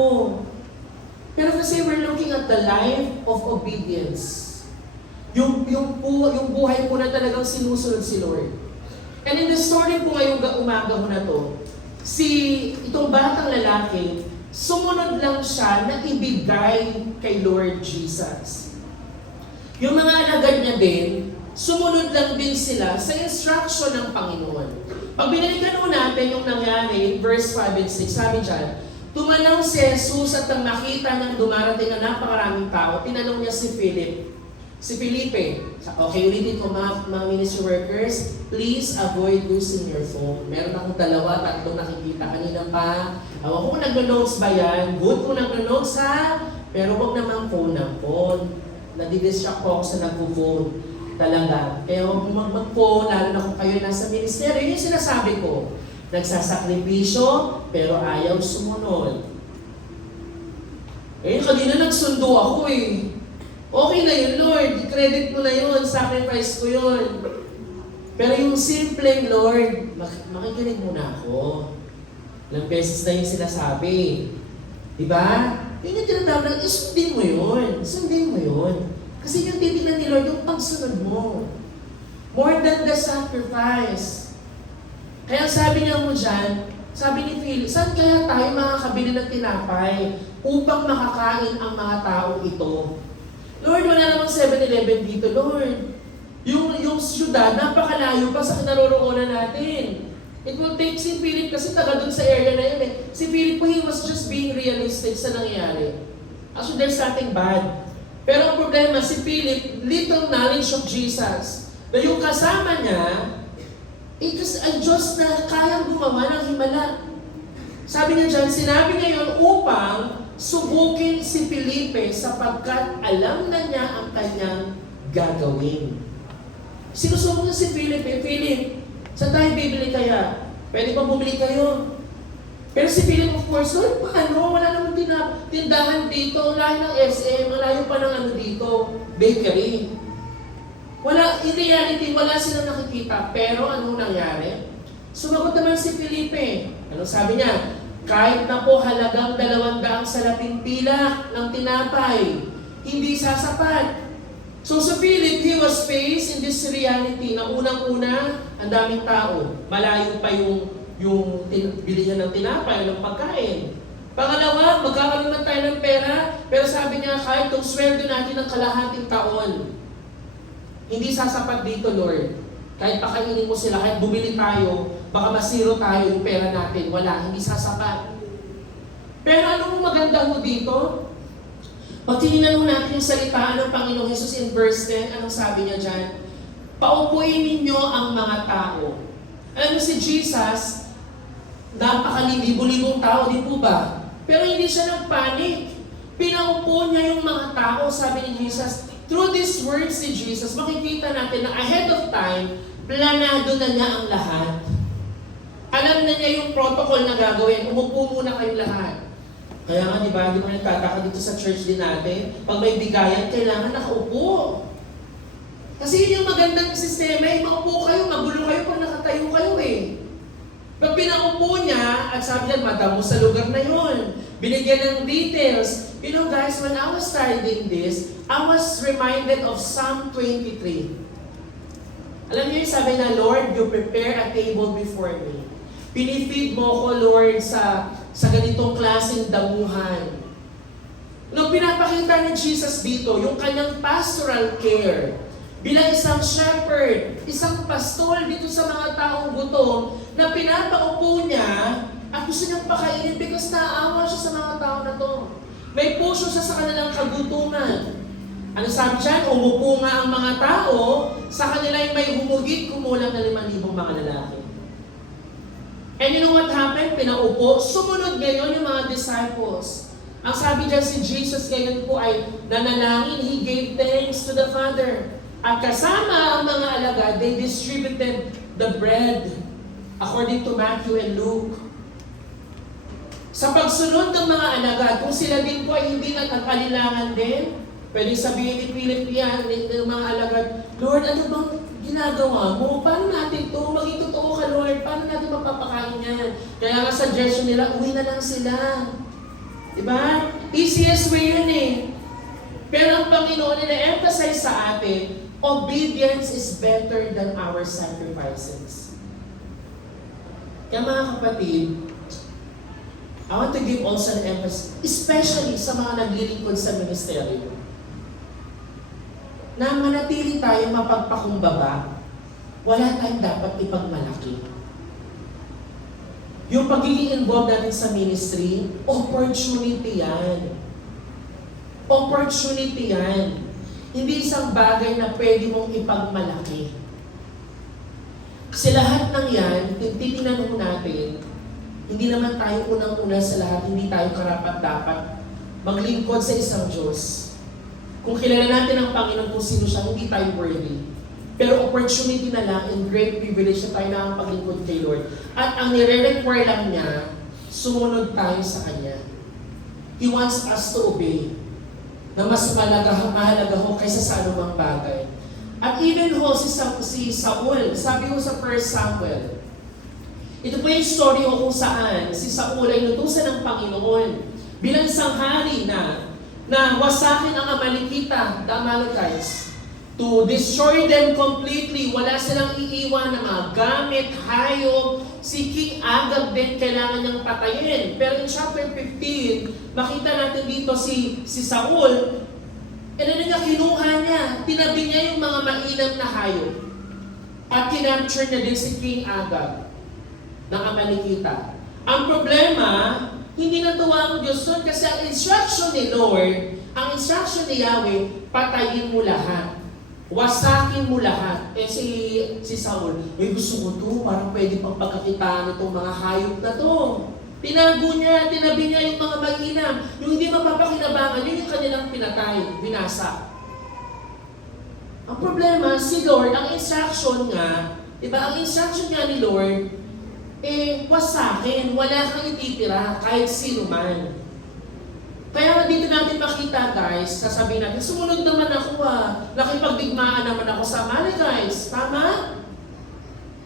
Pero kasi we're looking at the life of obedience. Yung buhay po na talagang sinusunod si Lord. And in the story po ngayong umaga ho na to, itong batang lalaki, sumunod lang siya na ibigay kay Lord Jesus. Yung mga alagad niya din, sumunod lang din sila sa instruction ng Panginoon. Pag binalikan ho natin yung nangyari, verse 5 and 6, sabi dyan, tumanaw si Jesus at nang makita ng dumarating na napakaraming tao, tinanong niya si Felipe, okay, ulitin ko mga ministry workers, please avoid using your phone. Meron akong 2-3 nakikita kanina pa. Awan ko kung nagno-notes ba yan? Good kung nagno-notes ha? Pero huwag naman phone ng phone. Nadidistract po ako sa nagpo-phone. Talaga. Kaya huwag mo mag-phone, lalo na kung kayo nasa ministeryo. Yun yung sinasabi ko. Nagsasakripisyo, pero ayaw sumunod. Kanina nagsundo ako eh. Okay na yun, Lord. I-credit mo na yun. Sacrifice ko yun. Pero yung simpleng, Lord, makikinig muna ako. Ilang beses na yung sinasabi. Diba? Yun yung tinatawag na, sundin mo yun. Sundin mo yun. Kasi yung titignan ni Lord, yung pagsunod mo. More than the sacrifice. Kaya sabi niya mo dyan, sabi ni Phil, saan kaya tayo makakabili ng tinapay upang makakain ang mga tao ito? Lord, wala namang 7-Eleven dito, Lord. Yung syudad, napakalayo pa sa kinaroroonan natin. It will take si Philip kasi taga dun sa area na yun eh. Si Philip po, he was just being realistic sa nangyari. Actually, there's nothing bad. Pero ang problema, si Philip, little knowledge of Jesus. Na yung kasama niya, ay Diyos na kayang gumawa ng himala. Sabi niya dyan, sinabi niya yun upang subukin si Felipe sapagkat alam na niya ang kanyang gagawin. Sinusubok niya si Felipe, Philip, saan tayo bibili kaya? Pwede pa bumili kayo? Pero si Philip, of course, Lord, paano? Wala namang tindahan dito. Ang layo ng SM, ang layo pa ng ano dito, bakery. Wala, in reality, wala silang nakikita. Pero anong nangyari? Sumagot naman si Felipe. Anong sabi niya? Kahit na po halagang 200 salaping pilak ng tinapay, hindi sasapat. So sa Philip, he was faced in this reality na unang-una, ang daming tao. Malayo pa yung bilihan ng tinapay, ng pagkain. Pangalawa, magkakaroon man tayo ng pera, pero sabi niya, kahit itong sweldo natin ng kalahating taon, hindi sasapat dito, Lord. Kahit pakainin mo sila, kahit bumili tayo, baka masiro tayo yung pera natin. Wala, hindi sasapat. Pero ano mo maganda ho dito? Pag tinignan mo natin yung salitaan ng Panginoong Jesus in verse 10, anong sabi niya dyan? Paupuin ninyo ang mga tao. Alam mo si Jesus, napakalibo-libong tao, di po ba? Pero hindi siya nagpanik. Pinaupo niya yung mga tao, sabi ni Jesus. Through these words ni Jesus, makikita natin na ahead of time, planado na niya ang lahat. Alam na niya yung protocol na gagawin. Umupo muna kayong lahat. Kaya nga, di ba nagtataka dito sa church din natin, pag may bigayan, kailangan nakaupo. Kasi yun yung magandang sistema, maupo kayo, magulo kayo pag nakatayo kayo eh. Pag pinaupo niya, at sabi niya, madamo sa lugar na yun. Binigyan ng details. You know guys, when I was studying this, I was reminded of Psalm 23. Alam niyo yung sabi na, Lord, you prepare a table before me. Pinifeed mo ko, Lord, sa ganitong klaseng damuhan. Nung pinapakita ni Jesus dito, yung kanyang pastoral care, bilang isang shepherd, isang pastol dito sa mga taong gutom, na pinapaupo niya, at gusto niyang pakainin because naaawa siya sa mga tao na to. May puso siya sa kanilang kagutuman. Ano sabi dyan? Umupo nga ang mga tao, sa kanila ay may humugit kumulang na 5,000 mga lalaki. And you know what happened? Pinaupo. Sumunod ngayon yung mga disciples. Ang sabi dyan si Jesus ngayon po ay nanalangin, He gave thanks to the Father. At kasama ang mga alagad, they distributed the bread according to Matthew and Luke. Sa pagsunod ng mga alagad, kung sila din po ay hindi nag-alilangan din, pwede sabihin ni Philip yan, ng mga alagad, Lord, ano bang ginagawa mo? Paano natin ito? Maging totoo ka, Lord. Paano natin mapapakain yan? Kaya nga suggestion nila, uwi na lang sila. Diba? Easiest way yun eh. Pero ang Panginoon nila-emphasize sa atin, obedience is better than our sacrifices. Kaya mga kapatid, I want to give also an emphasis, especially sa mga naglilingkod sa ministeryo, na manatili tayo mapagpakumbaba, wala tayong dapat ipagmalaki. Yung pagiging involved natin sa ministry, opportunity yan. Opportunity yan. Hindi isang bagay na pwede mong ipagmalaki. Kasi lahat ng yan, titingnan mo natin, hindi naman tayo unang-una sa lahat, hindi tayo karapat-dapat maglingkod sa isang Diyos. Kung kilala natin ang Panginoon kung sino siya, hindi tayo worthy. Pero opportunity na lang and great privilege na tayo na ang paglingkod kay Lord. At ang nire-require lang niya, sumunod tayo sa Kanya. He wants us to obey. Na mas mahalaga ho kaysa sa anumang bagay. At even ho si Saul, sabi ho sa 1 Samuel, ito po yung story o kung saan si Saul ay nutusan ng Panginoon bilang isang hari na wasakin ang Amalekita, the Amalekites, to destroy them completely. Wala silang iiwan ng mga gamit, hayop. Si King Agag din kailangan niyang patayin. Pero in chapter 15, makita natin dito si Saul, And ano niya, kinuha niya, tinabi niya yung mga mainam na hayop. At kinapture na din si King Agag ng Amalekita. Ang problema, hindi natuwa ang Diyos doon kasi ang instruction ni Lord, ang instruction ni Yahweh, patayin mo lahat. Wasakin mo lahat. Eh si Saul, may gusto ko to, parang pwede pang pagkakitaan itong mga hayop na to. Tinago niya, tinabi niya yung mga mag-inam. Yung hindi mapapakinabangan, yun yung kanilang pinatay, binasa. Ang problema, si Lord, ang instruction nga, diba, ang instruction nga ni Lord, wasakin, wala kang ititira, kahit sino man. Kaya dito natin makita, guys, sasabihin natin, sumunod naman ako nakipagdigmaan naman ako sa Amalekites. Tama?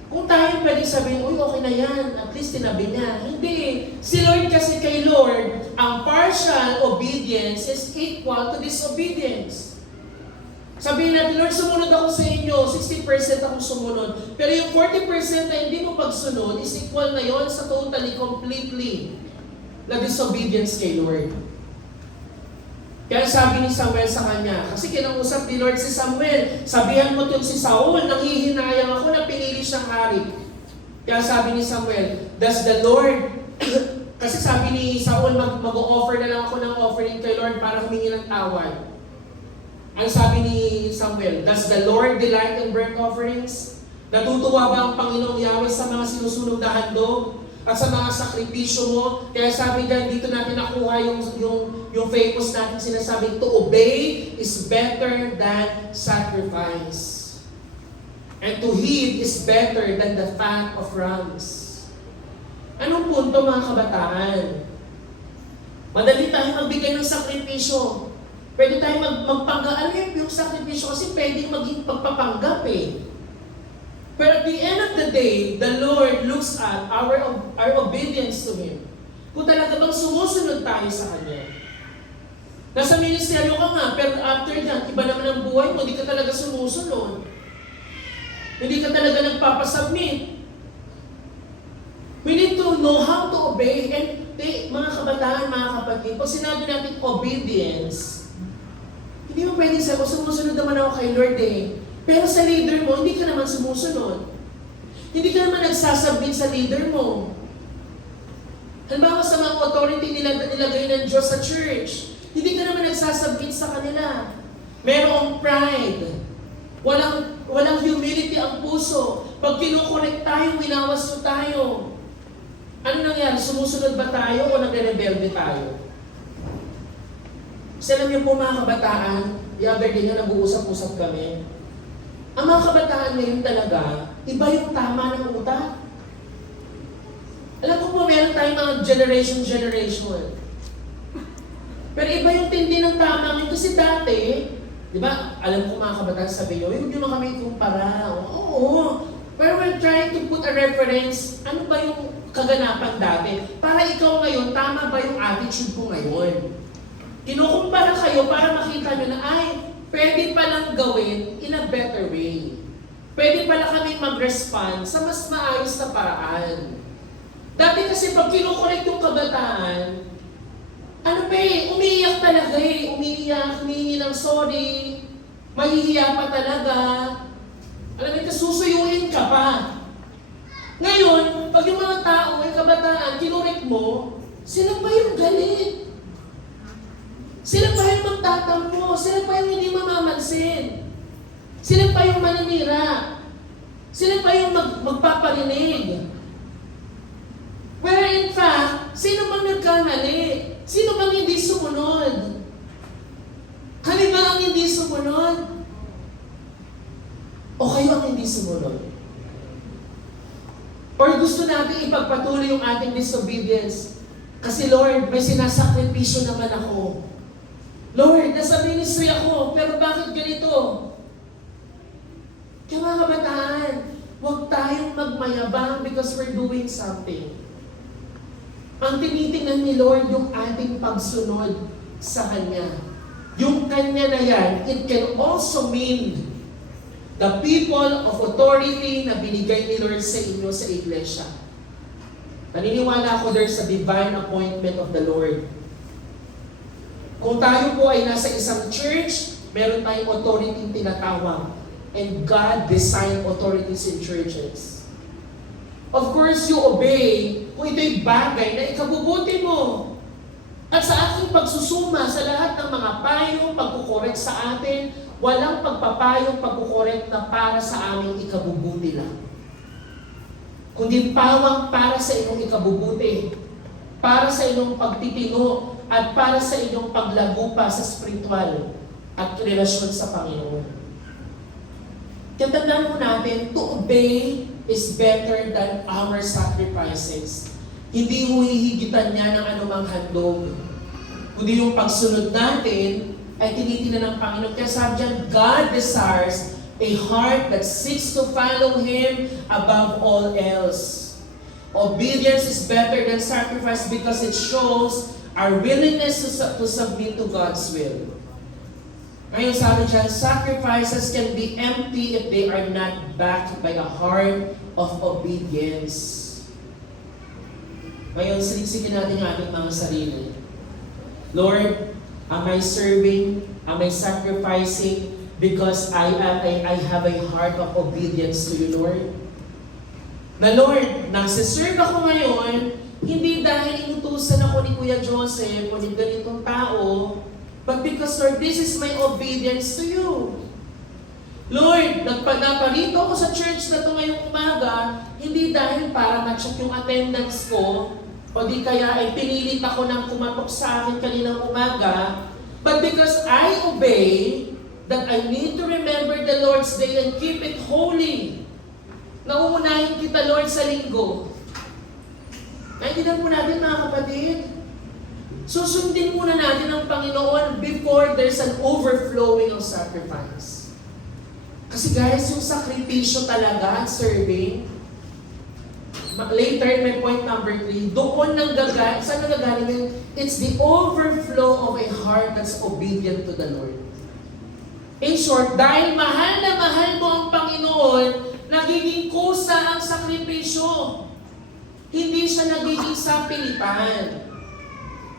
Kung tayo pwedeng sabihin, uy, okay na yan, at least tinabi niya. Hindi. Si Lord kasi kay Lord, ang partial obedience is equal to disobedience. Sabihin natin, Lord, sumunod ako sa inyo, 60% akong sumunod. Pero yung 40% na hindi mo pagsunod is equal na yon sa totally, completely na disobedience kay Lord. Kaya sabi ni Samuel sa kanya, kasi kinausap ni Lord si Samuel, sabihan mo itong si Saul, nanghihinayang ako na pinili siyang hari. Kaya sabi ni Samuel, does the Lord, kasi sabi ni Saul, mag-o-offer na lang ako ng offering kay Lord para humingi ng tawad. Ang sabi ni Samuel, does the Lord delight in burnt offerings? Natutuwa ba ang Panginoong Yahweh sa mga sinusunog na handog? At sa mga sakripisyo mo? Kaya sabi dyan, dito natin nakuha yung famous natin sinasabing, to obey is better than sacrifice. And to heed is better than the fat of rams. Anong punto mga kabataan? Madali tayong magbigay ng sakripisyo. Pwede tayong magpanggap. Ano yung sakripisyo? Kasi pwedeng maging pagpapanggap eh. But at the end of the day, the Lord looks at our obedience to Him. Kung talaga bang sumusunod tayo sa Kanya. Nasa ministeryo ka nga, pero after that, iba naman ang buhay mo, hindi ka talaga sumusunod. Hindi ka talaga nagpapasubmit. We need to know how to obey. And mga kabataan, mga kapatid, pag sinabi natin obedience, hindi mo pwedeng sabi, sumusunod naman ako kay Lord eh. Pero sa leader mo, hindi ka naman sumusunod. Hindi ka naman nagsasubmit sa leader mo. Halimbawa sa mga authority nilagay ng Diyos sa church, hindi ka naman nagsasubmit sa kanila. Merong pride. Walang humility ang puso. Pag kinukorek tayo, winawas tayo. Ano nangyari? Sumusunod ba tayo o nagre-rebelde tayo? Kasi alam niyo po mga kabataan, the other day na nag-uusap-usap kami, ang mga kabataan ngayon talaga, iba yung tama ng utak. Alam ko po, meron tayong mga generation. Pero iba yung tindi ng tama ngayon. Kasi dati, di ba, alam ko mga kabataan sabi nyo, huwag nyo naman kami kumpara. Oo. Pero we're trying to put a reference, ano ba yung kaganapan dati? Para ikaw ngayon, tama ba yung attitude ko ngayon? Kinukumpara kayo para makita nyo na, ay, pwede palang gawin in a better way. Pwede pala kaming mag-respond sa mas maayos na paraan. Dati kasi pag kinukorek yung kabataan, ano pa umiiyak talaga umiiyak, humingi ng sorry, mahihiya pa talaga. Alam mo, susuyuin ka pa. Ngayon, pag yung mga tao, yung kabataan, kinukorek mo, sila pa yung galit. Sila pa yung magtatampo, sila pa yung hindi mamamansin. Sila pa yung maninira. Sila pa yung magpaparinig. Where in fact, sino bang nagkamali? Sino bang hindi sumunod? Kami ba ang hindi sumunod? O kayo ang hindi sumunod? Or gusto natin ipagpatuloy yung ating disobedience? Kasi Lord, may sinasakripisyo naman ako. Lord, nasa ministry ako, pero bakit ganito? Kaya mga kabataan, huwag tayong magmayabang because we're doing something. Ang tinitingnan ni Lord yung ating pagsunod sa Kanya. Yung Kanya na yan, it can also mean the people of authority na binigay ni Lord sa inyo sa iglesia. Naniniwala ako there's a divine appointment of the Lord. Kung tayo po ay nasa isang church, meron tayong authority tinatawag. And God designed authorities in churches. Of course, you obey kung ito'y bagay na ikabubuti mo. At sa aking pagsusuma sa lahat ng mga payo, pagkukorek sa atin, walang pagpapayong pagkukorek na para sa aming ikabubuti lang. Kundi pawang para sa inyong ikabubuti, para sa inyong pagtitino, at para sa inyong paglago pa sa spiritual at relasyon sa Panginoon. Tandaan mo natin, to obey is better than our sacrifices. Hindi mo hihigitan niya ng anumang handog. Kundi yung pagsunod natin ay tinitingnan ng Panginoon. Kaya sabi dyan, God desires a heart that seeks to follow Him above all else. Obedience is better than sacrifice because it shows our willingness to submit to God's will. Ngayon sabi dyan, sacrifices can be empty if they are not backed by a heart of obedience. Ngayon, siniksipin natin yung ating mga sarili. Lord, am I serving? Am I sacrificing? Because I have a heart of obedience to you, Lord. Na Lord, nagsiserve ako ngayon, hindi dahil inutusan ako ni Kuya Joseph o ni ganitong tao, but because, Lord, this is my obedience to you. Lord, naparito ako sa church na ito ngayong umaga, hindi dahil para ma-check yung attendance ko, o di kaya ay pinilit ako ng kumatok sa akin kaninang umaga, but because I obey, that I need to remember the Lord's Day and keep it holy. Nauunahin kita, Lord, sa linggo. Naintindihan po natin, mga kapatid. Susundin muna natin ang Panginoon before there's an overflowing of sacrifice. Kasi guys, yung sakripisyo talaga at serving, later in my point number 3, doon saan nagagaling yun? It's the overflow of a heart that's obedient to the Lord. In short, dahil mahal na mahal mo ang Panginoon, nagiging kusa ang sakripisyo. Hindi siya nagiging sapilitan.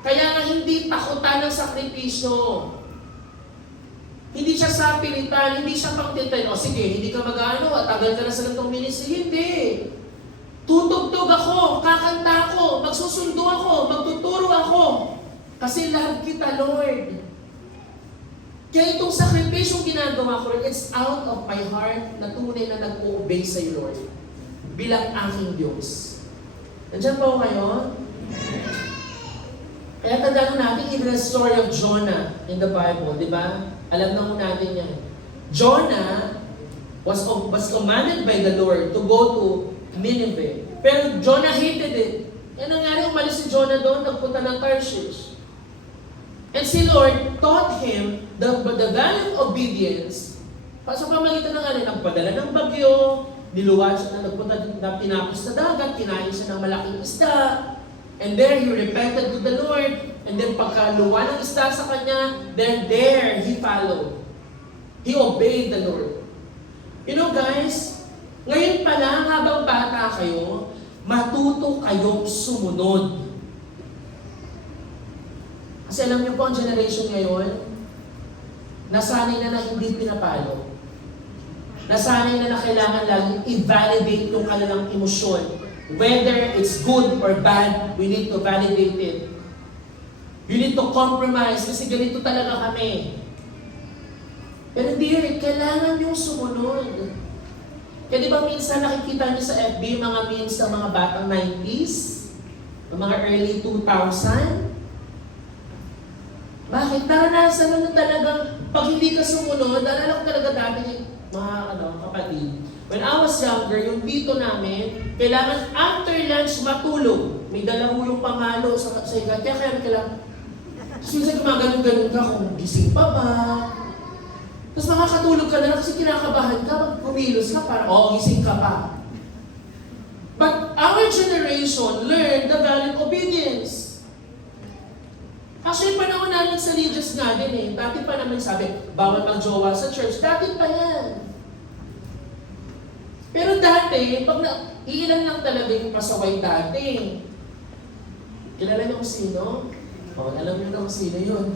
Kaya nga hindi takutan ng sakripisyo. Hindi siya sapilitan, hindi siya pangtintay. O sige, hindi ka mag-ano, tagal ka na sa ganitong ministry. Hindi. Tutugtog ako, kakanta ako, magsusundo ako, magtuturo ako. Kasi love kita, Lord. Kaya itong sakripisyong ginagawa ko, it's out of my heart na tunay na nag-obey sa iyo, Lord. Bilang aking Diyos. Nandiyan po kayo? Kaya tandaan natin even the story of Jonah in the Bible, di ba? Alam na mo natin yan. Jonah was commanded by the Lord to go to Nineveh. Pero Jonah hated it. Yan nangyari, umalis si Jonah doon, nagpunta ng Tarshish. And si Lord taught him the value of obedience. Sa pamagitan ng nagpadala ng bagyo, niluwad siya na nagpunta na tinapos na dagat, kinain siya ng malaking isda. And there he repented to the Lord. And then pagkaluwa ng isda sa kanya, then there he followed. He obeyed the Lord. You know guys, ngayon pa lang habang bata kayo, matuto kayong sumunod. Kasi alam niyo po ang generation ngayon, nasanay na hindi pinapalo. Nasanay na kailangan laging i-validate yung kanilang emosyon. Whether it's good or bad, we need to validate it. You need to compromise kasi ganito talaga kami. Pero dear, kailangan yung sumunod. Kaya di ba minsan nakikita niyo sa FB mga memes ng mga batang 90s? Mga early 2000? Bakit? Naranasan mo na talagang pag hindi ka sumunod, alala ko talaga dati mga kapatid. When I was younger, yung tito namin, kailangan after lunch matulog. May dala ho yung pamalo sa higa. Kaya kailangan, minsan gumaganon-ganon ka kung gising pa ba. Tapos makakatulog ka na lang kasi kinakabahan ka, kumilos ka para, gising ka pa. But our generation learned the value of obedience. Actually, panahon namin sa leaders nga din Dati pa naman sabi, bawal mag-jowa sa church. Dati pa yan. Pero dati, iilan lang talaga yung pasaway dati. Kilala niyo kung sino? Alam niyo na kung sino yun.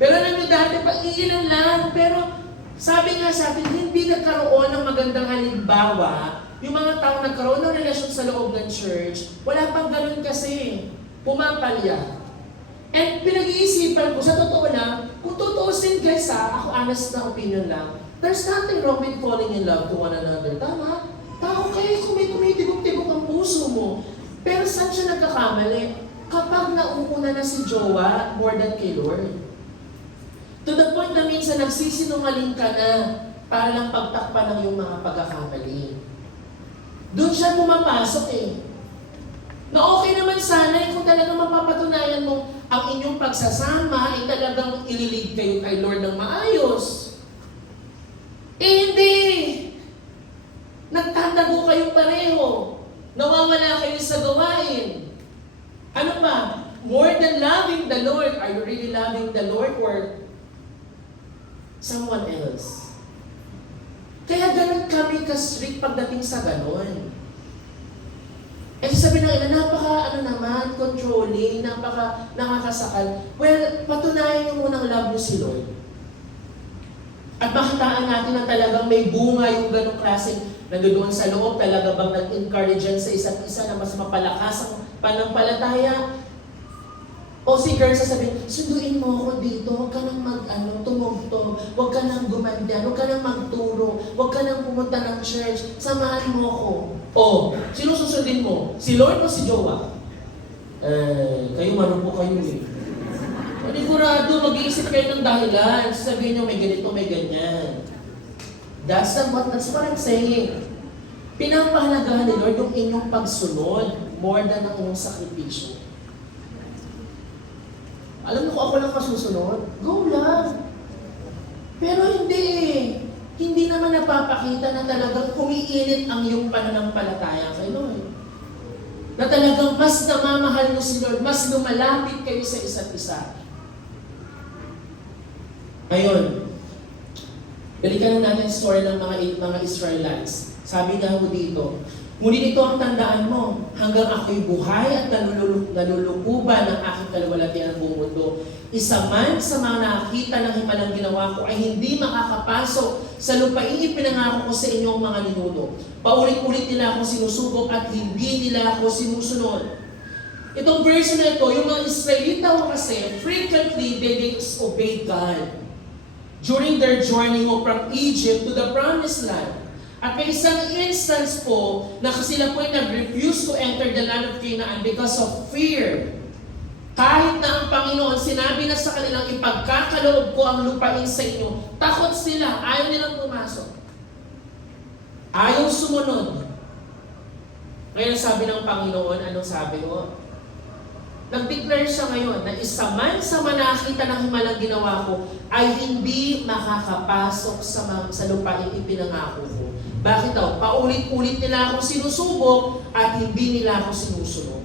Pero alam niyo dati, dati pa, iilan lang. Pero sabi nga sa atin, hindi nagkaroon ng magandang halimbawa. Yung mga tao nagkaroon ng relasyon sa loob ng church, wala pang ganun kasi. Pumapalya. And pinag-iisipan ko, sa totoo lang, kung tutuusin guys ako honest na opinion lang, there's nothing wrong with falling in love to one another. Tama? Tao kayo kung may tumitibok-tibok ang puso mo. Pero saan siya nagkakamali? Kapag nauuna na si jowa more than kay Lord. To the point na minsan nagsisinungaling ka na para lang pagtakpan ng iyong mga pagkakamali. Doon siya pumapasok Na okay naman sana kung talagang mapapatunayan mo ang inyong pagsasama ay talagang ililid kayo kay Lord ng maayos. Hindi! Nagtatago kayong pareho. Nawawala kayo sa gawain. Ano ba? More than loving the Lord, are you really loving the Lord or someone else? Kaya ganun kami ka-strict pagdating sa ganun. Eh sabi ng ina, controlling, nakakasakal. Well, patunayan niyo munang love niyo si Lord. At makitaan natin na talagang may bunga yung ganong klaseng nandoon sa loob, talaga bang nag-encourage yan sa isa't isa na mas mapalakas ang panampalataya. O si girl sasabihin, sunduin mo ako dito, huwag ka nang tumugtog, huwag ka nang gumandyan, huwag ka nang magturo, huwag ka nang pumunta ng church, samahan mo ako. O, sino susundin mo? Si Lord o si jowa? Kayo marupo kayo Panigurado, mag-iisip kayo ng dahilan. Sabihin nyo, may ganito, may ganyan. That's what I'm saying. Pinapahalagahan ni Lord yung inyong pagsunod more than ang inyong sakripisyo. Alam mo kung ako lang masusunod, go lang. Pero hindi naman napapakita na talagang kumiinit ang iyong pananampalataya kay Lord. Na talagang mas namamahal mo si Lord, mas lumalapit kayo sa isa't isa. Ngayon, balikan na natin ang story ng mga Israelites. Sabi nga mo dito, ngunit ito ang tandaan mo, hanggang ako'y buhay at nalulukuban ng aking kaluwalhatian ng buong mundo. Isa man sa mga nakakita ng himalang ginawa ko ay hindi makakapasok sa lupaing ipinangako ko sa inyong mga ninuno. Paulit-ulit nila akong sinusubok at hindi nila ako sinusunod. Itong verse na ito, yung mga Israelita kasi, frequently they disobeyed God during their journey from Egypt to the Promised Land. At may isang instance po na sila po ay nag-refuse to enter the land of Canaan because of fear. Kahit na ang Panginoon sinabi na sa kanilang ipagkakaloob ko ang lupain sa inyo, takot sila, ayaw nilang pumasok. Ayaw sumunod. Ngayon sabi ng Panginoon, anong sabi ko? Nag-declare siya ngayon na isa man sa manakita ng himalang ginawa ko ay hindi makakapasok sa lupain ipinangako ko. Bakit daw? Paulit-ulit nila akong sinusubok at hindi nila ako sinusunod.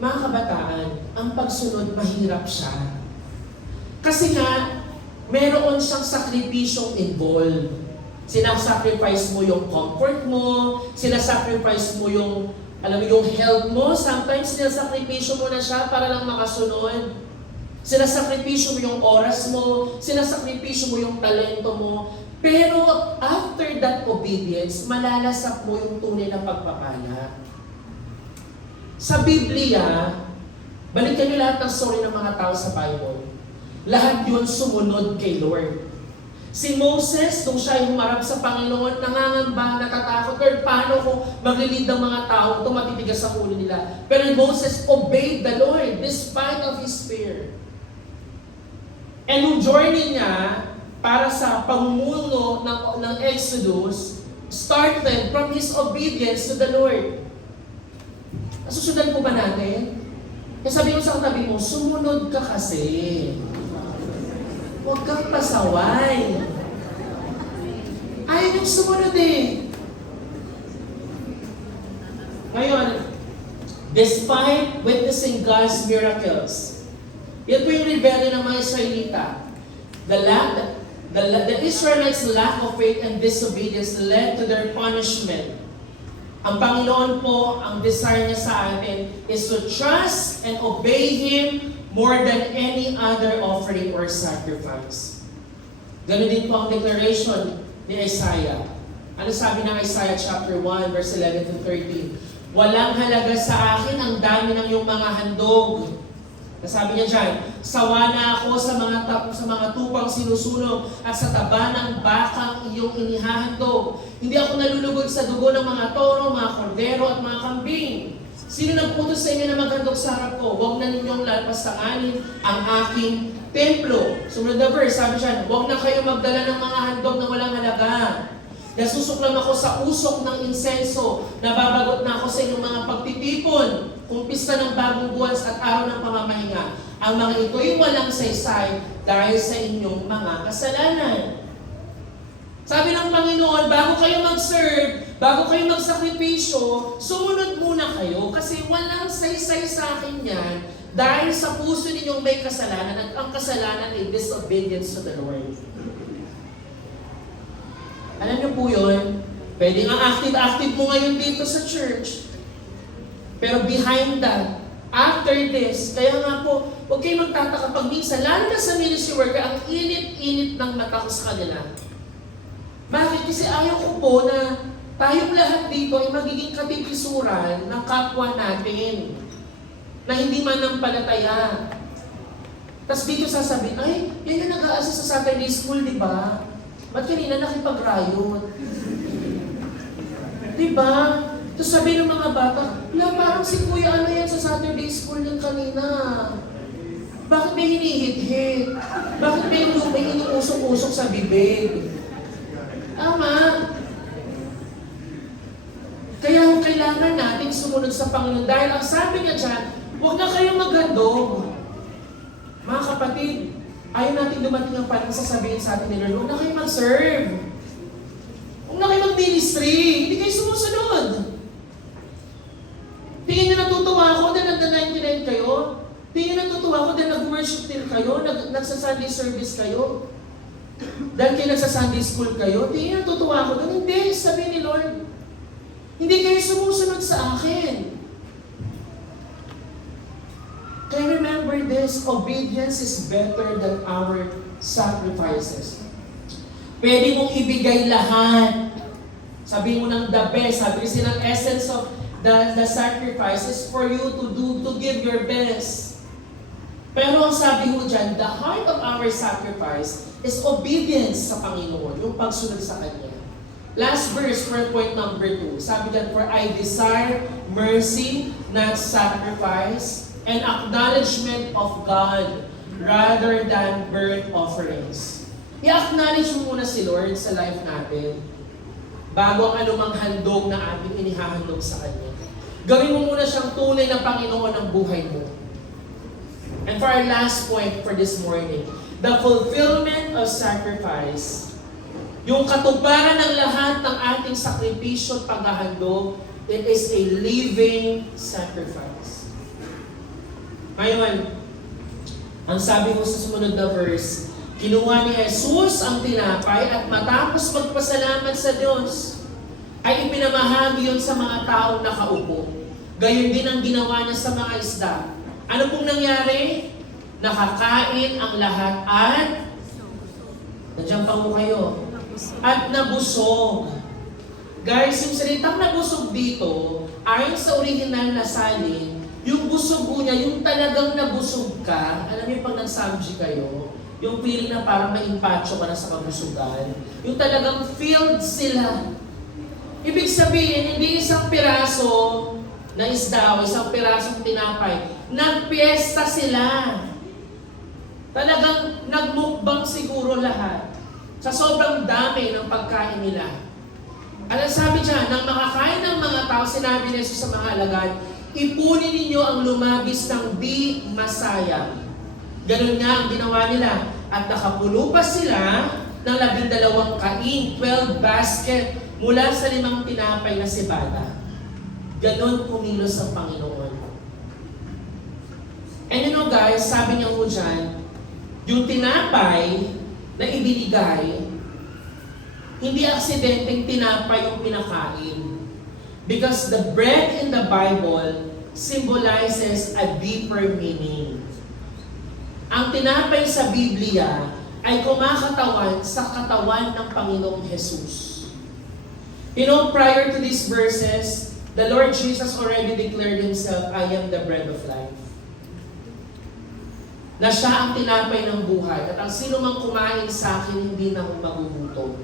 Mga kabataan, ang pagsunod mahirap siya. Kasi nga, meron siyang sakripisyong involved. Sinasacrifice mo yung comfort mo, sinasacrifice mo yung yung health mo, sometimes sinasakripisyo mo na siya para lang makasunod. Sinasakripisyo mo yung oras mo, sinasakripisyo mo yung talento mo. Pero after that obedience, malalasap mo yung tunay na pagpapala. Sa Biblia, balikan niyo lahat ng story ng mga tao sa Bible. Lahat yun sumunod kay Lord. Si Moses, nung siya ay humarap sa Panginoon, nangangamba, natatakot, Lord, paano kung maglilid ng mga tao, tumatitigas ang ulo nila. Pero Moses obeyed the Lord despite of his fear. And yung journey niya, para sa pamumuno ng Exodus, started from his obedience to the Lord. Nasusundan po ba natin? Kaya sabi mo sa katabi mo, sumunod ka kasi. Huwag kang pasaway. Ayaw yung sumunod Ngayon, despite witnessing God's miracles, yan po yung rebellion ng mga Israelita. The Israelites' lack of faith and disobedience led to their punishment. Ang Panginoon po, ang desire niya sa atin is to trust and obey Him more than any other offering or sacrifice. Ganun din po ang declaration ni Isaiah. Ano sabi ng Isaiah chapter 1, verse 11 to 13? Walang halaga sa akin ang dami ng iyong mga handog. Sabi niya dyan, sawa na ako sa mga tupang sinusunog at sa taba ng bakang iyong inihahandog. Hindi ako nalulugod sa dugo ng mga toro, mga kordero at mga kambing. Sino nagputos sa inyo na maghandog sa harap ko? Huwag na ninyong lalpastanganin ang aking templo. Sumunod na verse, sabi siya, huwag na kayo magdala ng mga handog na walang halaga. Nasusuklam ako sa usok ng insenso. Nababagot na ako sa inyong mga pagtitipon. Kumpista ng bagong buwan at araw ng pamamahinga. Ang mga ito'y walang saysay dahil sa inyong mga kasalanan. Sabi ng Panginoon, bago kayo mag-serve, bago kayo magsakripisyo, sumunod muna kayo kasi walang saysay sa akin yan dahil sa puso ninyong may kasalanan at ang kasalanan ay disobedience to the Lord. Alam niyo po yun, pwede nga active mo ngayon dito sa church. Pero behind that, after this, kaya nga po, huwag kayo magtataka pag minsan, lalo na sa ministry worker, ang init-init ng mata ko sa kanila. Bakit? Kasi ayaw ko po na tayong lahat dito ay magiging katipisuran ng kapwa natin na hindi manampalataya. Tapos dito sasabihin, ay, yan yung nag-aasa sa Saturday school, di ba? Ba't kanina nakipag-riot? Di ba? Tapos sabi ng mga bata, parang si Kuya ano yan sa Saturday school yung kanina. Bakit may hinihit-hit? Bakit may iniusok-usok sa bibig? Tama. Kaya kailangan natin sumunod sa Panginoon. Dahil ang sabi niya dyan, huwag na kayong maghandog. Mga kapatid, ayaw natin dumating ang parang sasabihin sa atin nila, huwag na kayo mag-serve. Huwag na kayo mag-ministry. Hindi kayo sumusunod. Tingin nyo natutuwa ako dahil nag-99 kayo. Tingin nyo natutuwa ako dahil nag-worship din kayo, nagsa-Sunday service kayo. Dahil kayo nagsa-Sunday school kayo. Tingin nyo natutuwa ako doon. Hindi, sabi ni Lord. Hindi kayo sumusunod sa akin. Kaya remember this, obedience is better than our sacrifices. Pwede mong ibigay lahat. Sabi mo ng the best, sabi kasi ng essence of the sacrifice is for you to give your best. Pero ang sabi mo dyan, the heart of our sacrifice is obedience sa Panginoon, yung pagsunod sa Kanya. Last verse for point number 2. Sabi dyan, for I desire mercy, not sacrifice, and acknowledgement of God rather than burnt offerings. I-acknowledge mo muna si Lord sa life natin bago ang anumang handog na ating inihahandog sa Kanya. Gawin mo muna siyang tunay na Panginoon ng buhay mo. And for our last point for this morning, the fulfillment of sacrifice, yung katuparan ng lahat ng ating sakripisyo at paghahandog, it is a living sacrifice. Ngayon, ang sabi mo sa sumunod na verse, kinuha ni Jesus ang tinapay at matapos magpasalamat sa Diyos, ay ipinamahagi yun sa mga taong nakaupo. Gayon din ang ginawa niya sa mga isda. Ano pong nangyari? Nakakain ang lahat at nandiyan pa mo kayo. At nabusog. Guys, yung salitang nabusog dito, ayon sa original na salin, yung busog mo niya, yung talagang nabusog ka, alam niyo pag nag-subji kayo, yung feeling na parang ma-impatcho ka na sa kabusugan, yung talagang filled sila. Ibig sabihin, hindi isang piraso na isda o isang pirasong tinapay, nagpiesta sila. Talagang nagmukbang siguro lahat sa sobrang dami ng pagkain nila. Alam sabi dyan, nang makakain ng mga tao, sinabi ni Jesus sa mga alagad, ipunin ninyo ang lumabis ng di masayang. Ganun nga ang ginawa nila. At nakapulo pa sila ng 12 kain, 12 basket, mula sa 5 tinapay na sibada. Ganon kumilos ang Panginoon. And you know guys, sabi niya po dyan, yung tinapay na ibinigay, hindi aksidenteng tinapay yung pinakain. Because the bread in the Bible symbolizes a deeper meaning. Ang tinapay sa Biblia ay kumakatawan sa katawan ng Panginoong Jesus. You know, prior to these verses, the Lord Jesus already declared Himself, I am the bread of life. Na siya ang tinapay ng buhay, at ang sino mang kumain sa akin, hindi na magugutom.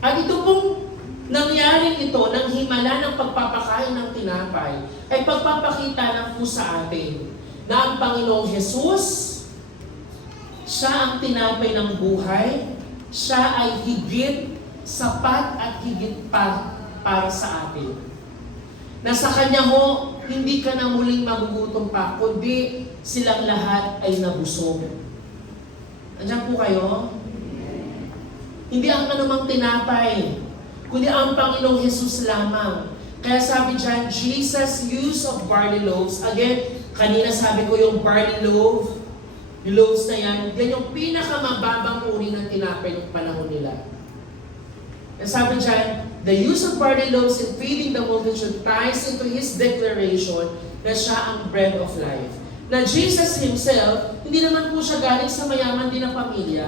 At ito pong nangyaring ito, ng himala ng pagpapakain ng tinapay, ay pagpapakita ng po sa atin na ang Panginoong Jesus, siya ang tinapay ng buhay, siya ay higit, sapat at higit pa para sa atin. Na sa Kanya ho, hindi ka na muling magugutom pa, kundi silang lahat ay nabusog. Andiyan po kayo? Hindi ang anumang tinapay, kundi ang Panginoong Jesus lamang. Kaya sabi dyan, Jesus' use of barley loaves. Again, kanina sabi ko yung barley loaf, yung loaves na yan yung pinakamababang uri ng tinapay ng panahon nila. Kaya sabi dyan, the use of barley loaves in feeding the multitude ties into His declaration na siya ang bread of life. Na Jesus Himself, hindi naman po siya galing sa mayaman din na pamilya.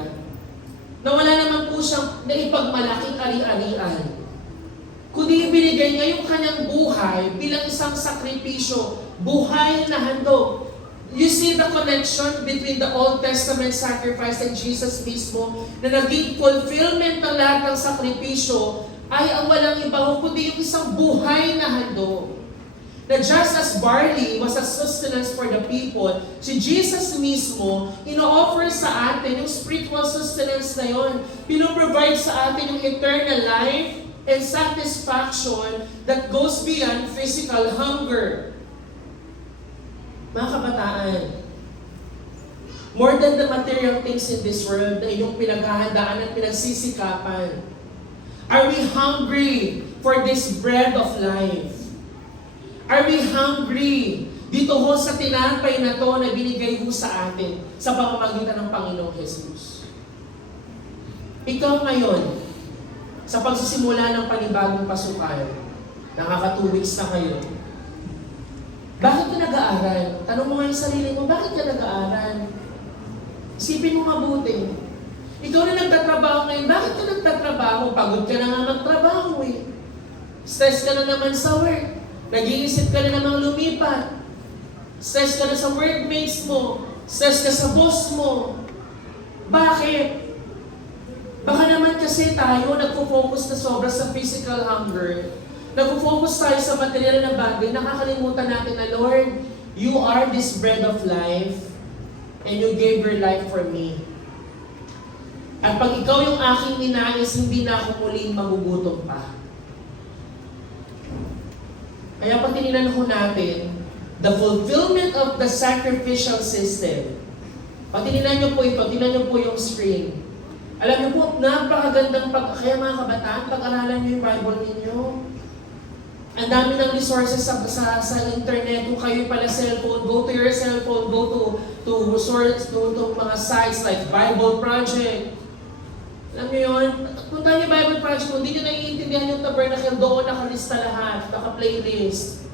Na wala naman po siyang naipagmalaking ari-arian. Kundi ibinigay niya yung kanyang buhay bilang isang sakripisyo, buhay na handog. You see the connection between the Old Testament sacrifice and Jesus mismo, na naging fulfillment ng lahat ng sakripisyo ay ang walang iba kundi yung isang buhay na handog. Na just as barley was a sustenance for the people, si Jesus mismo, ino-offer sa atin yung spiritual sustenance na yun. Pino-provide sa atin yung eternal life and satisfaction that goes beyond physical hunger. Mga kabataan, more than the material things in this world na inyong pinaghahandaan at pinagsisikapan, are we hungry for this bread of life? Are we hungry dito ho sa tinapay na to na binigay ho sa atin sa pamamagitan ng Panginoong Jesus? Ikaw ngayon, sa pagsisimula ng panibagong pasukan, nakaka 2 weeks na kayo, bakit ka nag-aaral? Tanong mo nga yung sarili mo, bakit ka nag-aaral? Isipin mo mabuti. Ikaw na nagtatrabaho ngayon, bakit ka nagtatrabaho? Pagod ka na nga magtrabaho eh. Stress ka na naman sa work. Nag-iisip ka na namang lumipat. Stress ka na sa workmates mo. Stress ka sa boss mo. Bakit? Baka naman kasi tayo nagpo-focus na sobra sa physical hunger. Nagpo-focus tayo sa material na bagay. Nakakalimutan natin na, Lord, You are this bread of life and You gave Your life for me. At pag ikaw yung aking ninais, hindi na ako muling magugutom pa. Kaya pag tininan ko natin, the fulfillment of the sacrificial system. Pag tininan nyo po ito, tininan nyo po yung screen. Alam niyo po, napakagandang kaya mga kabataan, pag-aralan niyo yung Bible ninyo. Ang dami ng resources sa internet. Kung kayo pala cellphone, go to your cellphone, go to source, to mga sites like Bible Project. Alam niyo yun? Punta niyo Bible Project, kung hindi niyo naiintindihan yung tabernacle, doon nakalista lahat, naka-playlist.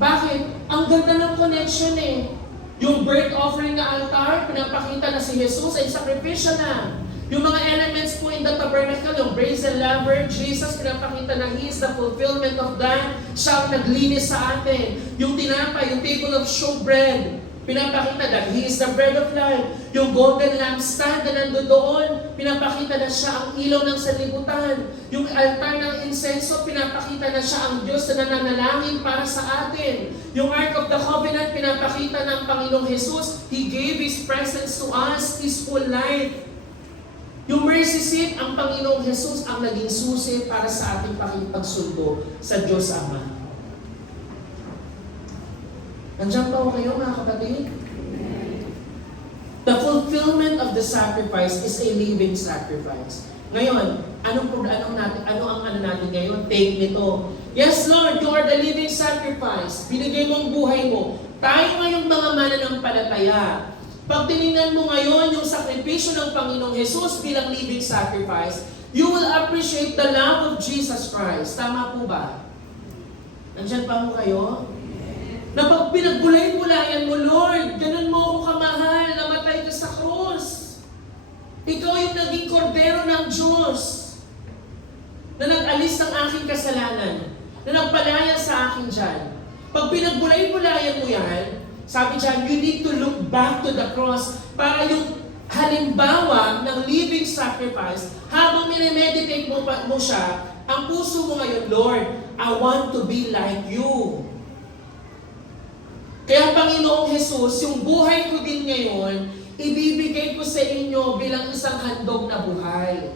Bakit? Ang ganda ng connection eh. Yung birth offering na altar, pinapakita na si Jesus ay sakripisyo na. Yung mga elements po in the tabernacle, yung brazen laver, Jesus, pinapakita na He is the fulfillment of that. Siya ang naglinis sa atin. Yung tinapay, yung table of showbread, pinapakita na He is the bread of life. Yung golden lampstand na nandoon, pinapakita na siya ang ilaw ng sanlibutan. Yung altar ng insenso, pinapakita na siya ang Diyos na nananalangin para sa atin. Yung Ark of the Covenant, pinapakita ng Panginoong Jesus, He gave His presence to us, His full life. Yung mercy seat, ang Panginoong Jesus ang naging susi para sa ating pakikipagsundo sa Diyos Ama. Nandiyan pa kayo mga kapatid? The fulfillment of the sacrifice is a living sacrifice. Ngayon, ano ang natin ngayon? Take nito. Yes, Lord, You are the living sacrifice. Binigay mo ang buhay mo. Tayo ngayong mga mananampalataya. Pag tinignan mo ngayon yung sakripisyo ng Panginoong Jesus bilang living sacrifice, you will appreciate the love of Jesus Christ. Tama po ba? Nandiyan pa mo kayo? Na pag pinagbulay-bulayan mo, Lord, ganun mo ako kamahal, namatay ka sa krus. Ikaw yung naging kordero ng Diyos na nag-alis ng aking kasalanan, na nagpalaya sa akin dyan. Pag pinagbulay-bulayan mo yan, sabi dyan, you need to look back to the cross para yung halimbawa ng living sacrifice, habang minimeditate mo siya, ang puso mo ngayon, Lord, I want to be like you. Kaya Panginoong Jesus, yung buhay ko din ngayon, ibibigay ko sa inyo bilang isang handog na buhay.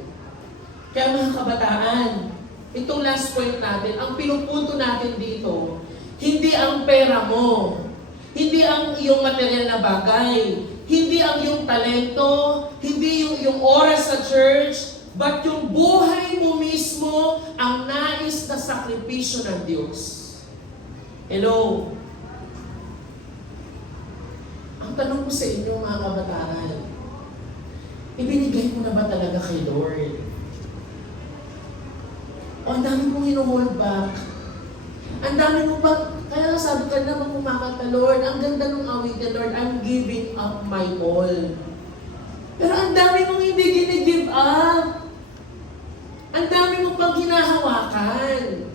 Kaya mga kabataan, itong last point natin, ang pinupunto natin dito, hindi ang pera mo, hindi ang iyong material na bagay, hindi ang iyong talento, hindi yung oras sa church, but yung buhay mo mismo ang nais na sakripisyo ng Diyos. Hello? Ang tanong ko sa inyo mga kabataan, ibinigay mo na ba talaga kay Lord? O ang dami mong hinuhold back? Ang dami mo ba, kaya sabi ka naman kumakanta, Lord, ang ganda nung awitin, Lord, I'm giving up my all. Pero ang dami mong hindi gini-give up. Ang dami mong pang hinahawakan.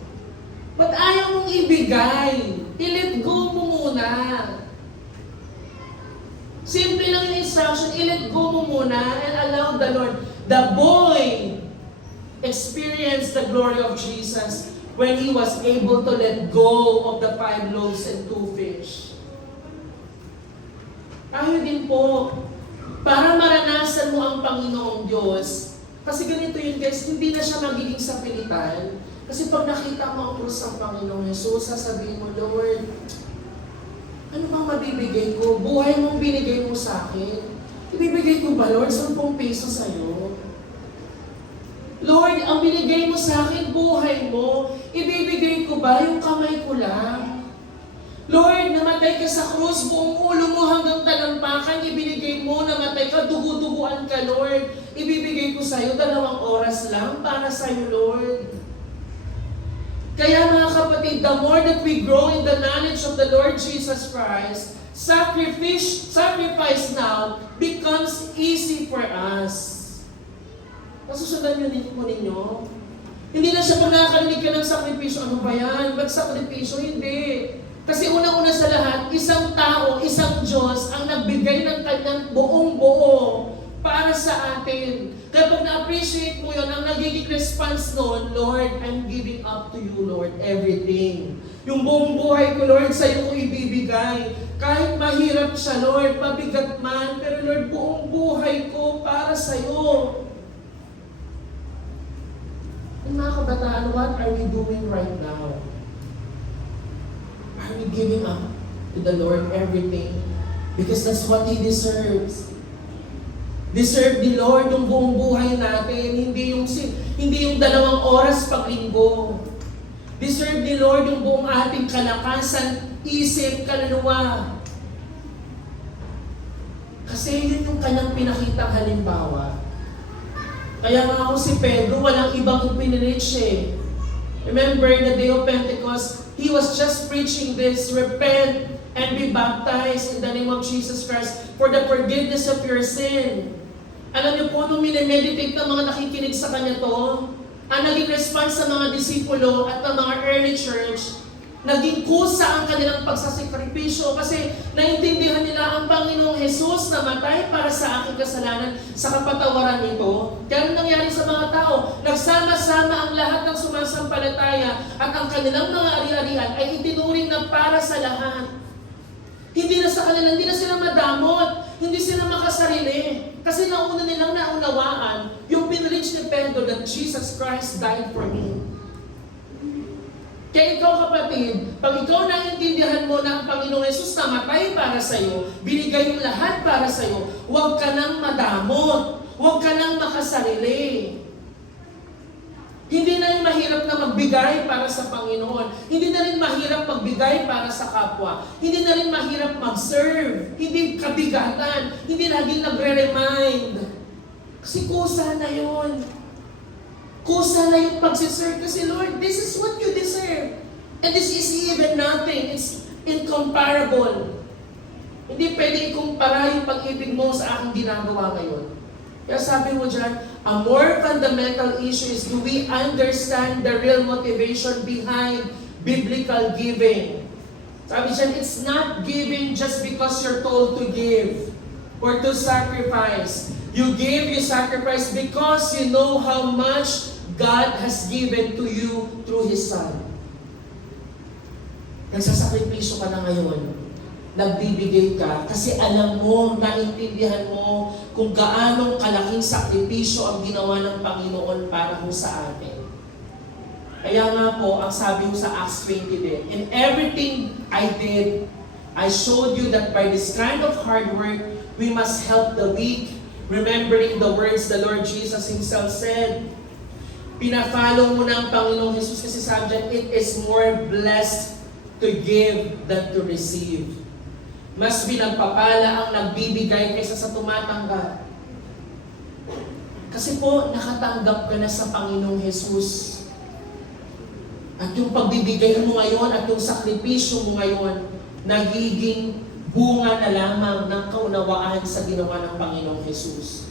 Ba't ayaw mong ibigay? I-let go mo muna. Simple lang yung instruction, i-let go mo muna and allow the Lord. The boy experienced the glory of Jesus when he was able to let go of the 5 loaves and 2 fish. Tayo din po, para maranasan mo ang Panginoong Diyos, kasi ganito yun guys, hindi na siya magiging sapilitan. Kasi pag nakita mo ang krus ng Panginoong Jesus, sasabihin mo, Lord, ano bang mabibigay ko? Buhay mong binigay mo sa akin. Ibibigay ko ba, Lord, 10 piso sa'yo? Lord, ang binigay mo sa akin, buhay mo. Ibibigay ko ba yung kamay ko lang? Lord, namatay ka sa krus, buong ulo mo hanggang talampakan, ibinigay mo, namatay ka, dugu-duguan ka, Lord. Ibibigay ko sa'yo 2 oras lang para sa'yo, Lord. Kaya mga kapatid, the more that we grow in the knowledge of the Lord Jesus Christ, sacrifice now becomes easy for us. Nasusundan mo ninyo? Hindi na siya pag nakakarinig ka ng sakripisyo, ano ba yan? Ba't sakripisyo? Hindi. Kasi unang-una sa lahat, isang tao, isang Diyos ang nagbigay ng kanyang buong-buo para sa atin. Kaya pag na-appreciate mo yun, ang nagiging response noon, Lord, I'm giving up to you, Lord, everything. Yung buong buhay ko, Lord, sa'yo ko ibibigay. Kahit mahirap siya, Lord, mabigat man, pero Lord, buong buhay ko para sa'yo. And mga kabataan, what are we doing right now? Are we giving up to the Lord everything? Because that's what He deserves. Deserve ni Lord yung buong buhay natin, hindi yung 2 oras pag linggo. Deserve ni Lord yung buong ating kalakasan, isip, kaluluwa. Kasi yun yung kanyang pinakitang halimbawa. Kaya nga ako si Pedro, walang ibang pinreach eh. Remember the day of Pentecost, he was just preaching this, repent and be baptized in the name of Jesus Christ for the forgiveness of your sin. Alam niyo po, nung minimeditate ng mga nakikinig sa kanya to, ang naging response sa mga disipulo at ng mga early church, naging kusa ang kanilang pagsasakripisyo kasi naintindihan nila ang Panginoong Jesus na matay para sa aking kasalanan sa kapatawaran nito. Kaya ano nangyari sa mga tao? Nagsama-sama ang lahat ng sumasampalataya at ang kanilang mga ari-arian ay itinuring na para sa lahat. Hindi na sa kanila, hindi na sila madamot, hindi sila makasarili. Kasi nauna nilang naunawaan yung pinreach ni Pedro that Jesus Christ died for me. Kaya ikaw kapatid, pag ikaw naiintindihan mo na ang Panginoong Jesus namatay para sa iyo, binigay yung lahat para sa iyo, huwag ka nang madamot, huwag ka nang makasarili. Hindi na rin mahirap na magbigay para sa Panginoon. Hindi na rin mahirap magbigay para sa kapwa. Hindi na rin mahirap mag-serve. Hindi kabigatan. Hindi laging nagre-remind. Kasi kusa na yun. Kusa na yung pagsiserve kasi Lord, this is what you deserve. And this is even nothing. incomparable. Hindi pwede ikumpara yung pag-ibig mo sa aking ginagawa ngayon. Kaya sabi mo dyan, a more fundamental issue is, do we understand the real motivation behind biblical giving? Sabi dyan, it's not giving just because you're told to give or to sacrifice. You give, you sacrifice because you know how much God has given to you through His Son. Nagsasakripisyo ka na ngayon. Nagbibigay ka kasi alam mo, naintindihan mo kung gaano kalaking sakripisyo ang ginawa ng Panginoon para ho sa atin. Kaya nga po, ang sabi ho sa Acts 20 din, in everything I did, I showed you that by this kind of hard work, we must help the weak, remembering the words the Lord Jesus Himself said. Pinafollow mo na ang Panginoong Jesus kasi sabi dyan, it is more blessed to give than to receive. Mas pinagpapala ang nagbibigay kaysa sa tumatanggap. Kasi po, nakatanggap ka na sa Panginoong Jesus. At yung pagbibigay mo ngayon at yung sakripisyo mo ngayon, nagiging bunga na lamang ng kaunawaan sa ginawa ng Panginoong Jesus.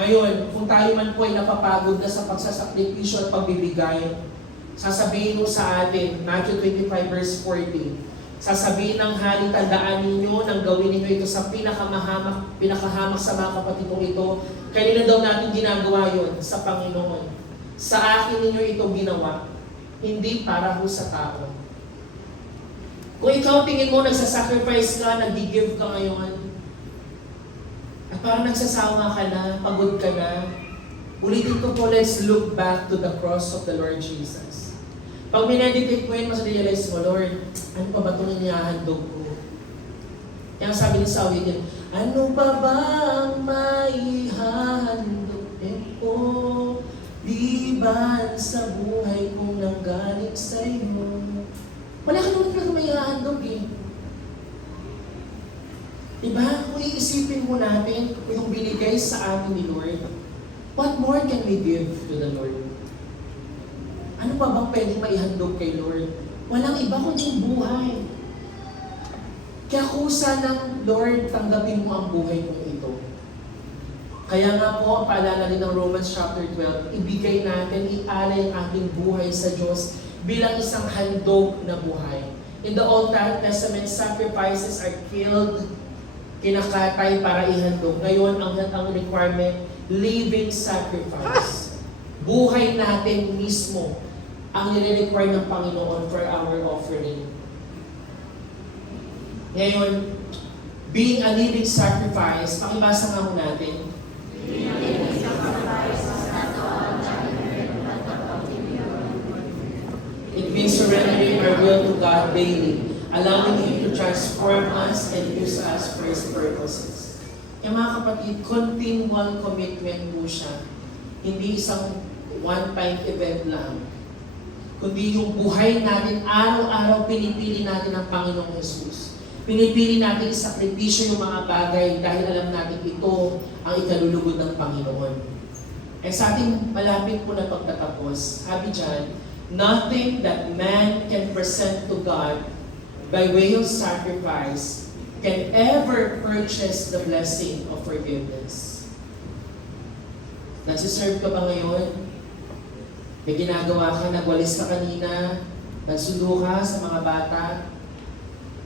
Ngayon, kung tayo man po ay napapagod na sa pagsasakripisyo at pagbibigay, sasabihin mo sa atin, Matthew 25 verse 40, sasabihin ng hari, tandaan ninyo nang gawin ninyo ito sa pinakahamak sa mga kapatid kong ito. Kanina daw natin ginagawa yon sa Panginoon. Sa akin ninyo ito ginawa, hindi para ho sa tao. Kung ikaw tingin mo nagsasacrifice ka, nag-give ka ngayon, at parang nagsasawa ka na, pagod ka na, ulitin ko po, let's look back to the cross of the Lord Jesus. Pag mineditate mo yun, mas realize mo, Lord, ano pa ba itong inihahandog ko? Kaya sabi ni Sawi din, ano pa ba ang maihahandog ko? Liban sa buhay kong nanggaling sa iyo. Wala ka naman talaga maihahandog eh. Diba? Kung iisipin mo natin yung binigay sa amin ni Lord, what more can we give to the Lord? Ano pa bang pwedeng maihandog kay Lord? Walang iba kundi buhay. Kaya kusa ng Lord, tanggapin mo ang buhay kong ito. Kaya nga po, ang paalala rin ng Romans chapter 12, ibigay natin, ialay ang ating buhay sa Diyos bilang isang handog na buhay. In the Old Testament, sacrifices are killed, kinakatay para ihandog. Ngayon, ang requirement, living sacrifice. Buhay natin mismo ang nire-require ng Panginoon for our offering. Ngayon, being a living sacrifice, pakibasa nga ho natin. It means surrendering our will to God daily, allowing Him to transform us and use us for His purposes. Kaya mga kapatid, continual commitment po siya. Hindi isang one-time event lang. Kundi yung buhay natin, araw-araw pinipili natin ang Panginoong Jesus. Pinipili natin isakripisyo yung mga bagay dahil alam natin ito ang ikalulugod ng Panginoon. Eh sa ating malapit po na pagtatapos, sabi dyan, nothing that man can present to God by way of sacrifice can ever purchase the blessing of forgiveness. Nagsiserve ka ba ngayon? May ginagawa ka, nagwalis ka kanina, nagsundo ka sa mga bata,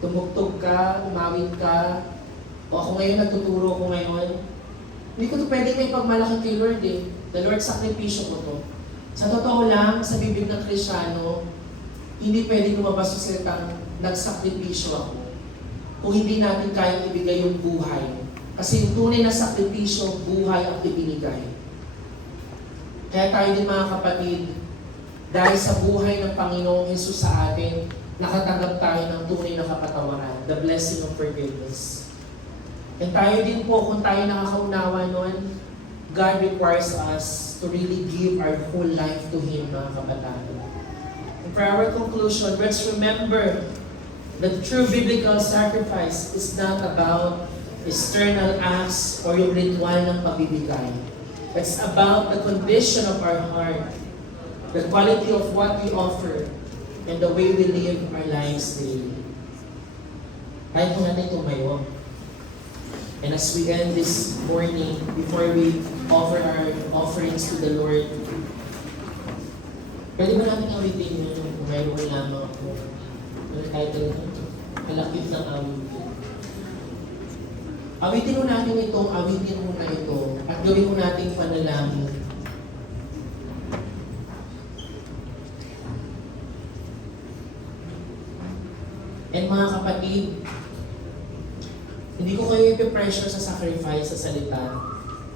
tumugtog ka, umawit ka, o ako ngayon, nagtuturo ko ngayon. Hindi ko ito pwedeng may pagmalaki kay Lord eh. The Lord, sakripisyo ko to. Sa totoo lang, sa bibig ng Kristiyano, hindi pwedeng lumabas sa salitang nagsakripisyo ako. Kung hindi natin kayang ibigay yung buhay. Kasi yung tunay na sakripisyo, buhay ang ibinigay. Kaya tayo din mga kapatid, dahil sa buhay ng Panginoong Jesus sa atin, nakatanggap tayo ng tunay na kapatawaran, the blessing of forgiveness. And tayo din po, kung tayo nakakaunawa nun, God requires us to really give our whole life to Him, mga kabataan. And for our conclusion, let's remember that true biblical sacrifice is not about external acts or yung ritual ng pagbibigay. It's about the condition of our heart, the quality of what we offer, and the way we live our lives daily. Kaya po natin tumayo. And as we end this morning, before we offer our offerings to the Lord, pwede ba natin awitin yun kung mayroon lamang ako? Ano title nito? Kalakip ng awitin. Awitin mo natin ito, awitin mo na ito, at gawin mo nating panalangin. And mga kapatid, hindi ko kayo ipipressure sa sacrifice sa salita.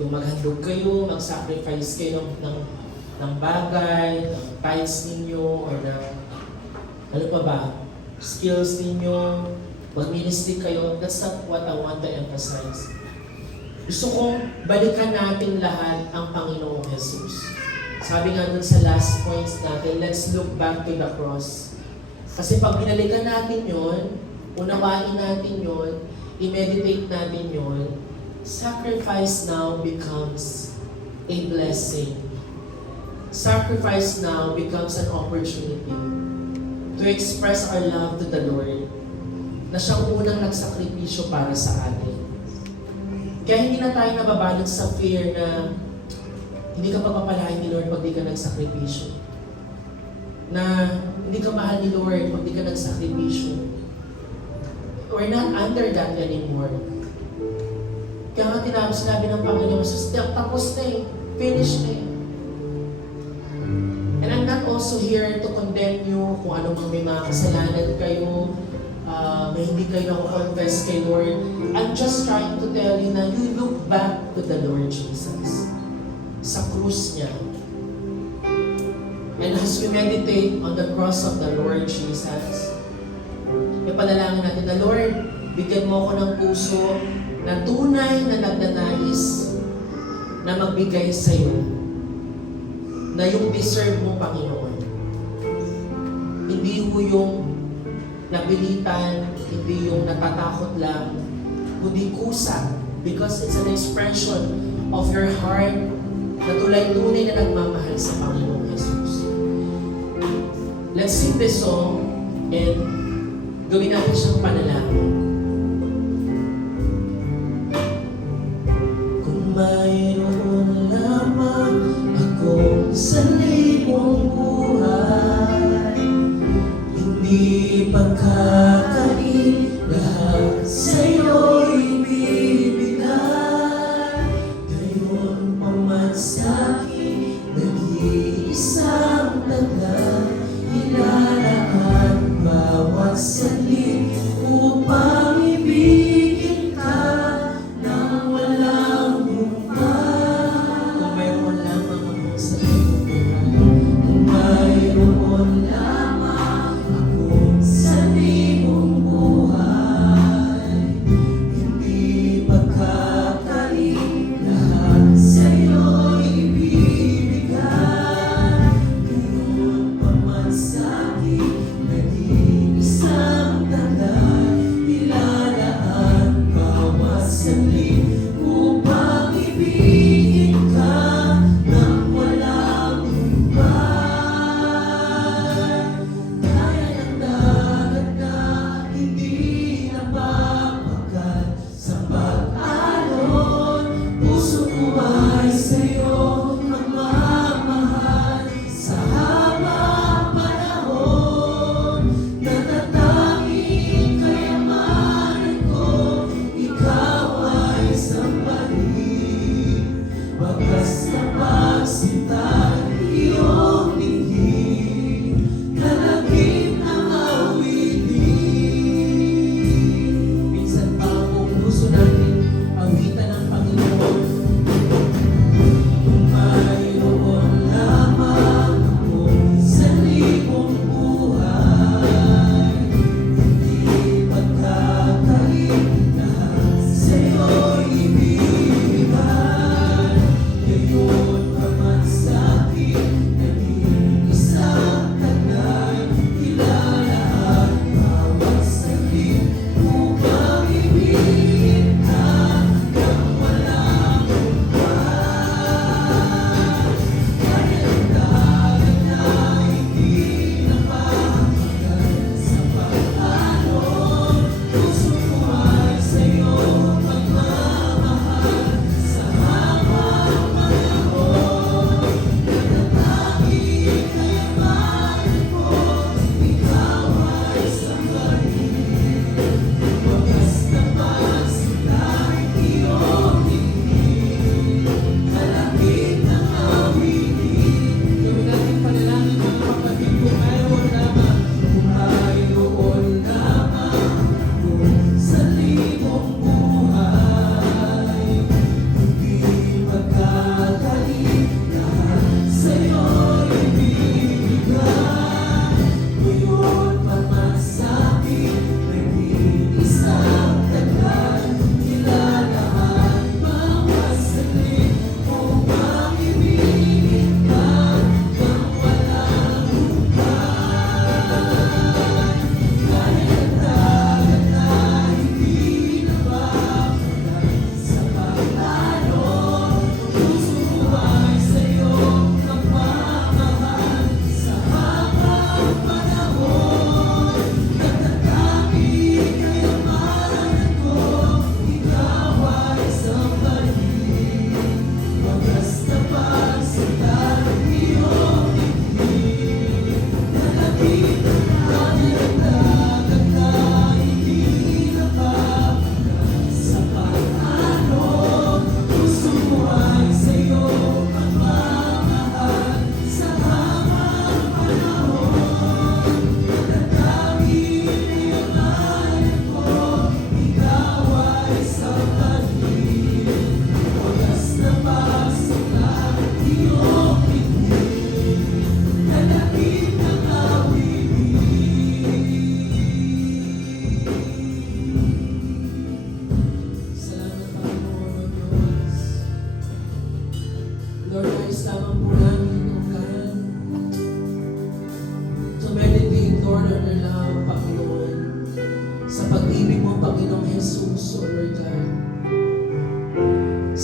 Yung maghandog kayo, mag-sacrifice kayo ng bagay, ng tithes ninyo, or ng ano pa ba, skills ninyo, mag-ministry kayo. That's not what I want to emphasize. Gusto kong balikan natin lahat ang Panginoong Jesus. Sabi nga dun sa last points natin, let's look back to the cross. Kasi pag binalikan natin yon, unawain natin yon, i-meditate natin yon, sacrifice now becomes a blessing. Sacrifice now becomes an opportunity to express our love to the Lord, na siyang unang nagsakripisyo para sa atin. Kaya hindi na tayo nababalot sa fear na hindi ka papapalain ni Lord pag di ka nagsakripisyo. Na hindi ka mahal ni Lord pag di ka nagsakripisyo. We're not under that anymore. Kaya nga sinabi ng Panginoon, tapos na eh, finish na eh. And I'm not also here to condemn you kung ano mang may mga kasalanan kayo, may hindi kayo nako-confess kay Lord. I'm just trying to tell you na you look back to the Lord Jesus. Sa krus niya. And as we meditate on the cross of the Lord Jesus, ipanalangin natin na, Lord, bigyan mo ako ng puso na tunay na nagnanais na magbigay sa iyo. Na yung deserve mo, Panginoon. Hindi mo yung nabilitan, hindi yung natatakot lang, kundi kusa. Because it's an expression of your heart na tulay-tunay na nagmamahal sa Panginoong Jesus. Let's sing this song and gawin natin siyang panalangin. Kung mayroon lamang akong sa libong buhay, hindi pagkakain, lahat sa'yo'y ibibigay. Gayon pa man sa'kin, nag-iisang taglay, ilalakad bawat salit upang ibigin ka nang walang humpay. Kung mayroon lamang akong sa libong buhay, kung mayroon lamang akong sa libong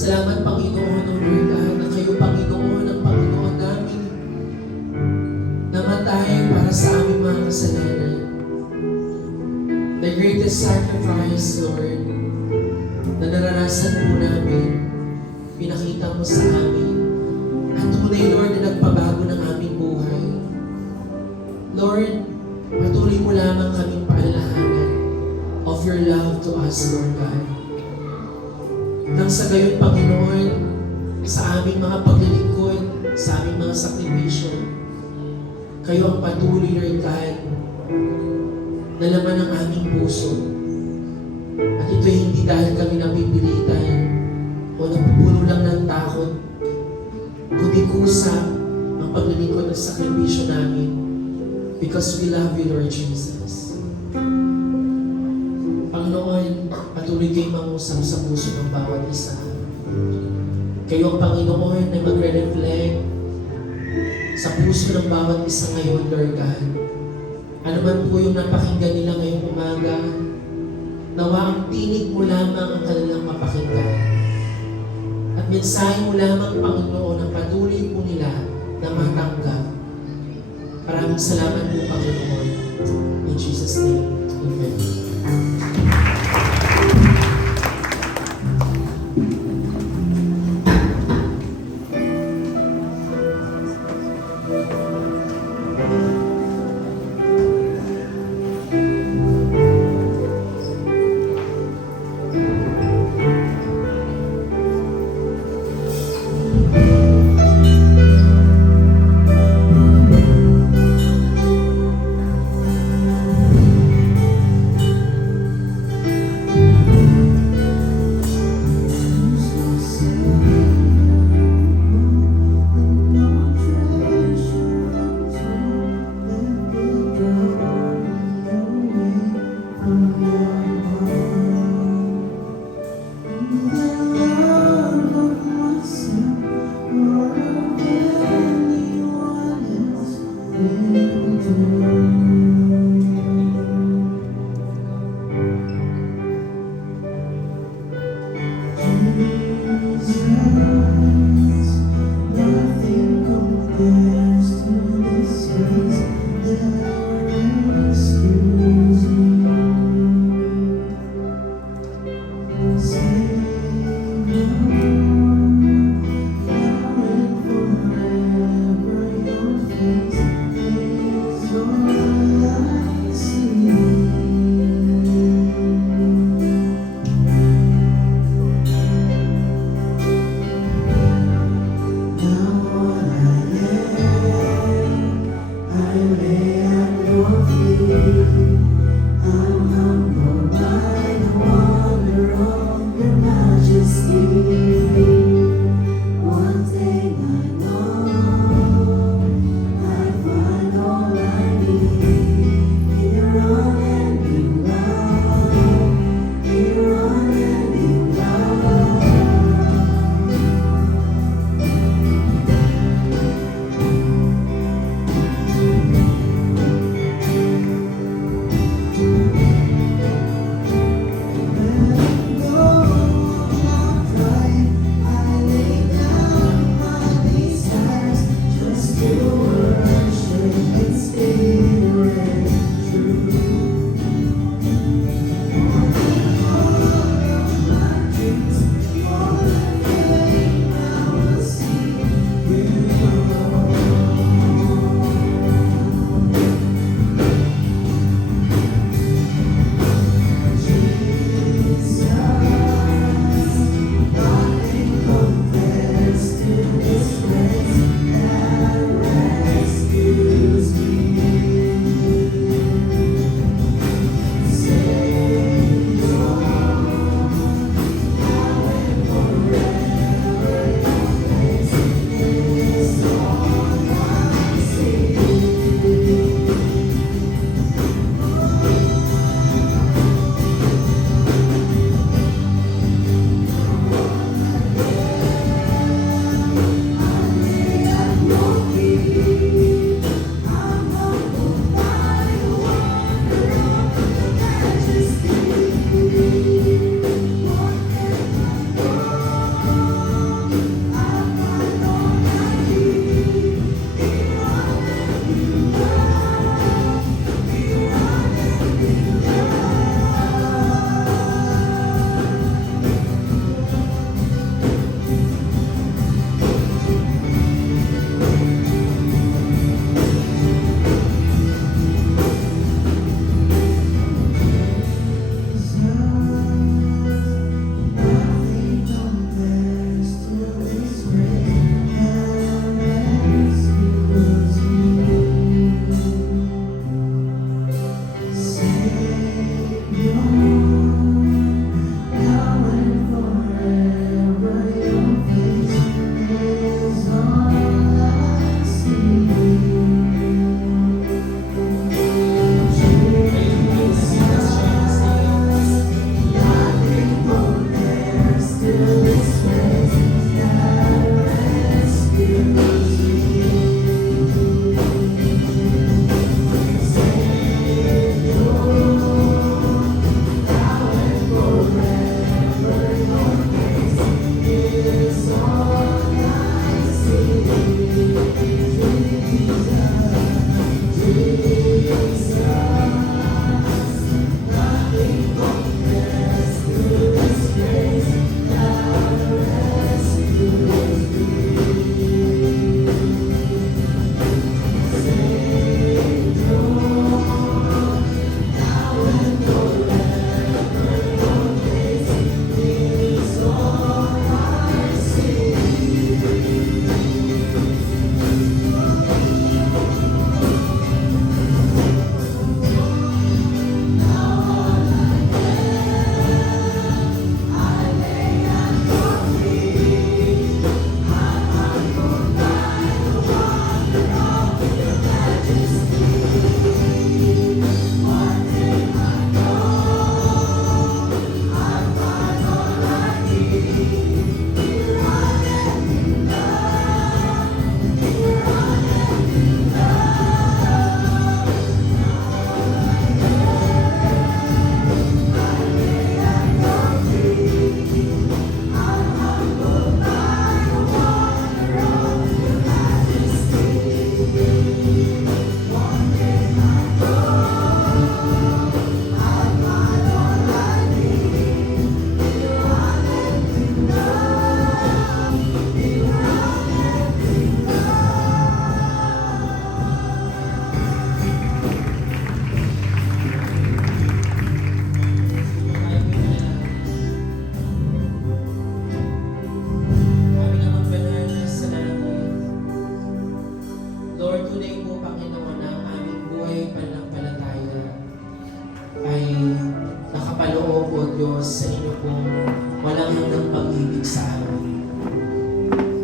Salamat, Panginoon, O Lord God, na kayo, Panginoon, ang Panginoon namin. Namatay para sa aming mga kasalanan. The greatest sacrifice, Lord, na naranasan po namin, pinakita mo sa amin. At tunay, Lord, na nagpabago ng aming buhay. Lord, patuloy mo lamang kaming paalalahanan of your love to us, Lord God. Nang sa gayon, Panginoon, sa aming mga paglilingkod, sa aming mga sakripisyo, kayo ang patuloy, Lord God, na laman ng aming puso. At ito hindi dahil kami napipilitan o napupuno lang ng takot, kundi kusa ang paglilingkod ng sakripisyo namin because we love you, Lord Jesus. Panginoon, patuloy kayong mangusap sa puso ng bawat isa. Kayo ang Panginoon na magre-reflect sa puso ng bawat isa ngayon, Lord God. Ano man po yung napakinggan nila ngayong umaga, nawa ang tinig mo lamang ang kanilang mapakinggan. At mensahe mo lamang, Panginoon, ang patuloy po nila na matanggap. Maraming salamat po, Panginoon. In Jesus' name, Amen.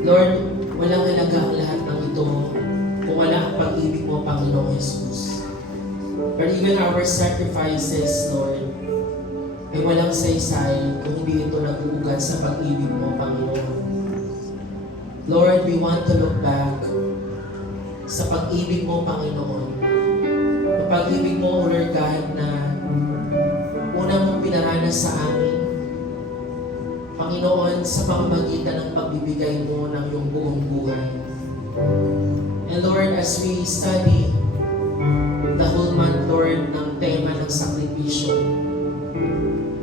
Lord, walang halaga ang lahat ng ito kung wala ang pag-ibig mo, Panginoong Jesus. But even our sacrifices, Lord, ay walang saysay kung hindi ito nag-uugat sa pag-ibig mo, Panginoon. Lord, we want to look back sa pag-ibig mo, Panginoon. Ang pag-ibig mo, O Lord God, na una mong pinaranas sa amin, Panginoon, sa pamamagitan ng pagbibigay mo ng iyong buong buhay. And Lord, as we study the whole month, Lord, ng tema ng sakripisyo,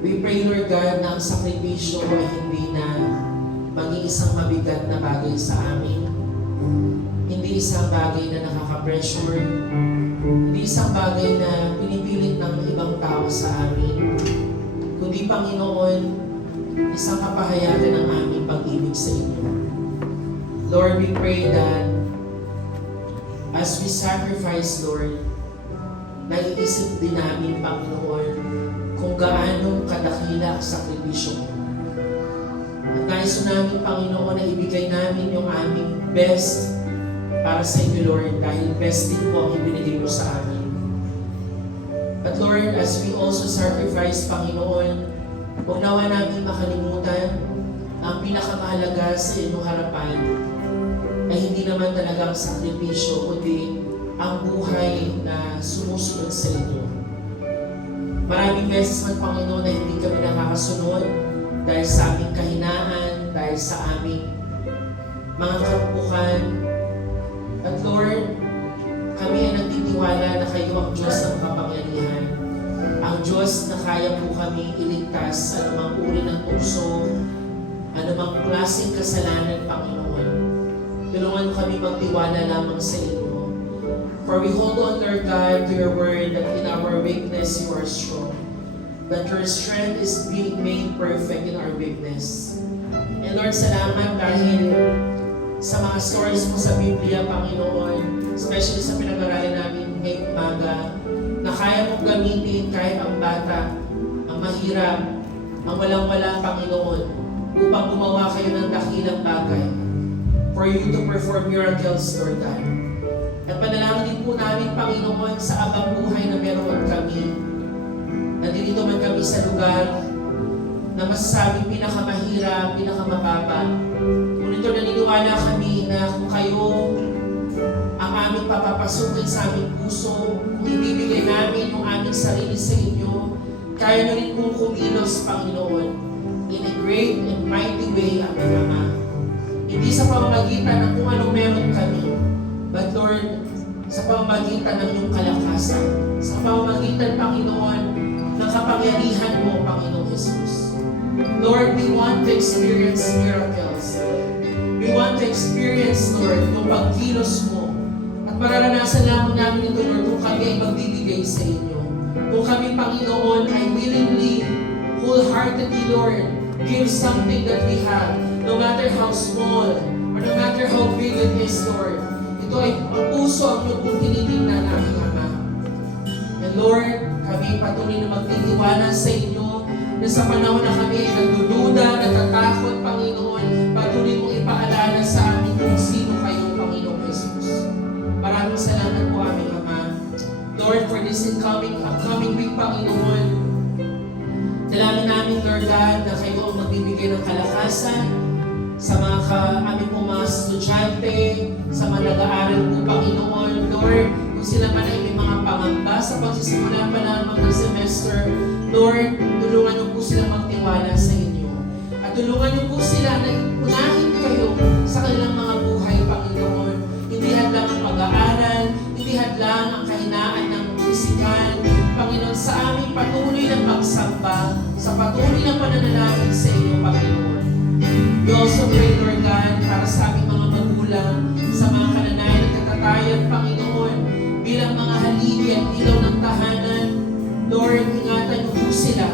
we pray, Lord God, na ang sakripisyo ay hindi na maging isang mabigat na bagay sa amin. Hindi isang bagay na nakaka-pressure. Hindi isang bagay na pinipilit ng ibang tao sa amin. Kundi, Panginoon, isang kapahayagan ng aming pag-ibig sa inyo. Lord, we pray that as we sacrifice, Lord, naiisip din namin, Panginoon, kung gaano kadakila ang sakripisyo mo. At nais namin, Panginoon, na ibigay namin yung aming best para sa inyo, Lord, dahil best din po ang ibinigay mo sa amin. But Lord, as we also sacrifice, Panginoon, huwag nawa namin makalimutan ang pinakamahalaga sa inyong harapan ay hindi naman talaga ang sakripisyo, kundi ang buhay na sumusunod sa inyo. Maraming beses man, Panginoon, na hindi kami nakakasunod dahil sa aming kahinaan, dahil sa aming mga kapukan. At Lord, kami ay nagtitiwala na kayo ang Diyos ng kapangyarihan. Ang Diyos na kaya po kami iligtas sa anumang uri ng tukso, anumang klaseng kasalanan, Panginoon. Tulungan mo kami magtiwala lamang sa inyo. For we hold on, Lord God, to your word that in our weakness you are strong. That your strength is being made perfect in our weakness. And Lord, salamat dahil sa mga stories mo sa Biblia, Panginoon, especially sa pinag-aralan namin ngayong umaga, na kaya mong gamitin kahit ang bata, ang mahirap, ang walang-wala, Panginoon, upang gumawa kayo ng dakilang bagay for you to perform miracles, Lord God. At panalangin din po namin, Panginoon, sa abang buhay na meron kami. Nandito man kami sa lugar na masasabing pinakamahirap, pinakamababa. Ngunit naniniwala kami na kung kayo ang aming papapasukin sa aming puso, kung ibibigay namin yung aming sarili sa inyo, kaya nyo rin pong kumilos, Panginoon, in a great and mighty way, aming Ama. Hindi sa pamamagitan ng kung anong meron kami, but Lord, sa pamamagitan ng iyong kalakasan, sa pamamagitan, Panginoon, ng kapangyarihan mo, Panginoon Jesus. Lord, we want to experience miracles. We want to experience, Lord, yung pagkilos mo. At mararanasan lamang namin ito, Lord, kung kami ay magbibigay sa inyo. Kung kami, Panginoon, ay willingly, wholeheartedly, Lord, give something that we have, no matter how small, or no matter how big it is, Lord. Ito ay ang puso ang iyong tinitingnan namin, Ama. And Lord, kami patuloy na magtitiwala sa inyo na sa panahon na kami ay nagdududa, natatakot, Panginoon, patuloy mong ipaalala sa amin kung sino kayo, Panginoong Jesus. Maraming salamat po, aming Ama. Lord, for this upcoming week, Panginoon, dalangin namin, Lord God, na kayo ang magbibigay ng kalakasan sa aming pong mga estudyante, sa mga nag-aaral po, Panginoon. Lord, kung sila man ay may mga pangamba sa pagsisimula pa lamang ng semester, Lord, tulungan niyo po sila magtiwala sa inyo. At tulungan niyo po sila na unahin kayo sa kanilang mga buhay, Panginoon. Hindi hadlang ang pag-aaral, hindi hadlang ang kahinaan ng pisikal. Panginoon, sa aming patuloy ng pagsamba, sa patuloy ng pananalangin sa inyo, Panginoon. We also pray, Lord God, para sa aming mga magulang, sa mga kananayan at katatayan, Panginoon, bilang mga haligi at ilaw ng tahanan. Lord, ingatan niyo po sila.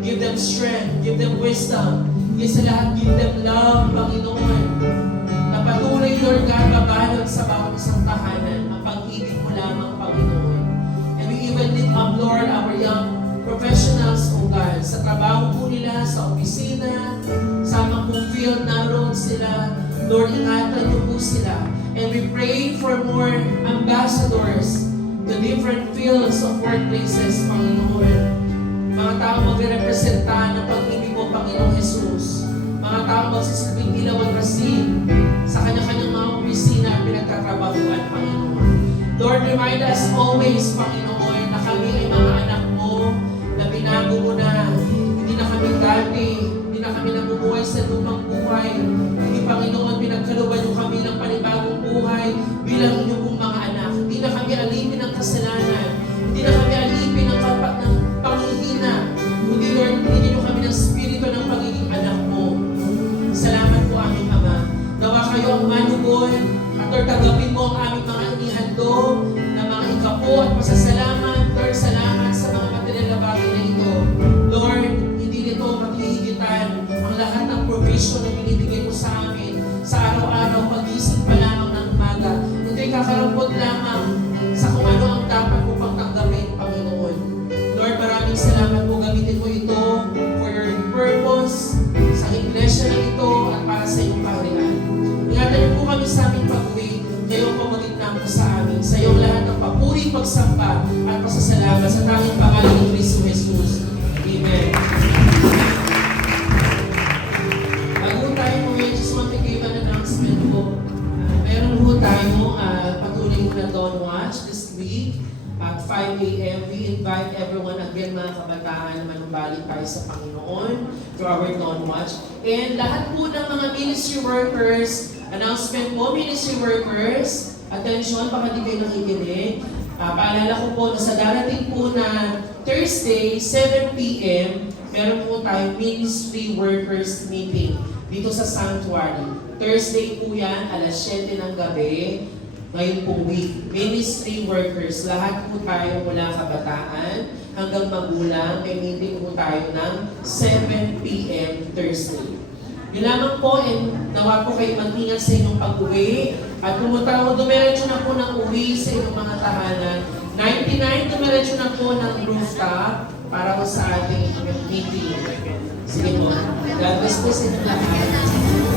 Give them strength, give them wisdom, give sa lahat, give them love, Panginoon. Na patuloy, Lord God, babalot sa bawat isang tahanan, ang pag-ibig mo lamang, Panginoon. And we even lift up, Lord, our young professionals, O God, sa trabaho po nila, sa opisina, sa mga field, naroon sila. Lord, ingatan niyo po sila. And we pray for more ambassadors to different fields of workplaces, Panginoon. Mga tao magre-representa ng pag-ibig mo, Panginoong Jesus. Mga tao magsisilbing ilaw at rasin sa kanya-kanyang mga opisina at pinagtatrabahuan, Panginoon. Lord, remind us always, Panginoon, na kami ay mga anak mo, na binago mo na. Hindi na kami dati, hindi na kami nabubuhay sa lumang buhay. Hindi, Panginoon, pinagkaluban niyo kami ng panibagong buhay bilang inyong pong mga anak. Hindi na kami alipin ng kasalanan. Hindi na kami alipin ng panghihina. Hindi, Lord, hindi niyo kami ng spirito ng pagiging anak mo. Salamat po, aming Ama. Nawa kayo ang manugon at Lord, tagapin mo ang aming mga inihandog na mga ikapo at pasasalamat. Lord, salamat sa mga material na bagay na ito. Lord, hindi nito matihigitan ang lahat ng provision na binibigay mo sa amin sa araw-araw, pagising pa lamang ng umaga. Ito'y kakarampot lamang sa kung ano ang dapat mo pang tanggapin, Panginoon. Lord, maraming salamat po. Gamitin mo ito for your purpose sa iglesia na ito at para sa iyong kaharian. Ingatan niyo po kami sa aming pag-uwi. Kayo po magiging po sa amin. Sa iyong lahat ng papuri, pagsamba at pasasalamat sa tanging pangalan ni Cristo Jesus. Amen. Bago tayo po, I just want to give an announcement po. Meron po tayo patuloy na Dawn Watch this week at 5 a.m. We invite everyone again, mga kabataan, na manumbalik tayo sa Panginoon through our Dawn Watch. And lahat po ng mga ministry workers, announcement po, ministry workers, attention, baka di kayo nakikinig. Paalala ko po na sa darating po na Thursday, 7 p.m., meron po tayong ministry workers meeting dito sa Sanctuary. Thursday po yan, alas 7 ng gabi, ngayon po week. Ministry workers, lahat po tayo mula kabataan hanggang magulang, may meeting po tayo ng 7 p.m. Thursday. Yun lamang po, and nawa po kayo mag-ingat sa inyong pag-uwi at pumunta o dumiretso na po ng uwi sa inyong mga tahanan. 99, dumiretso na po ng rooftop para po sa ating meeting. Sige po. God bless po sa inyong lahat.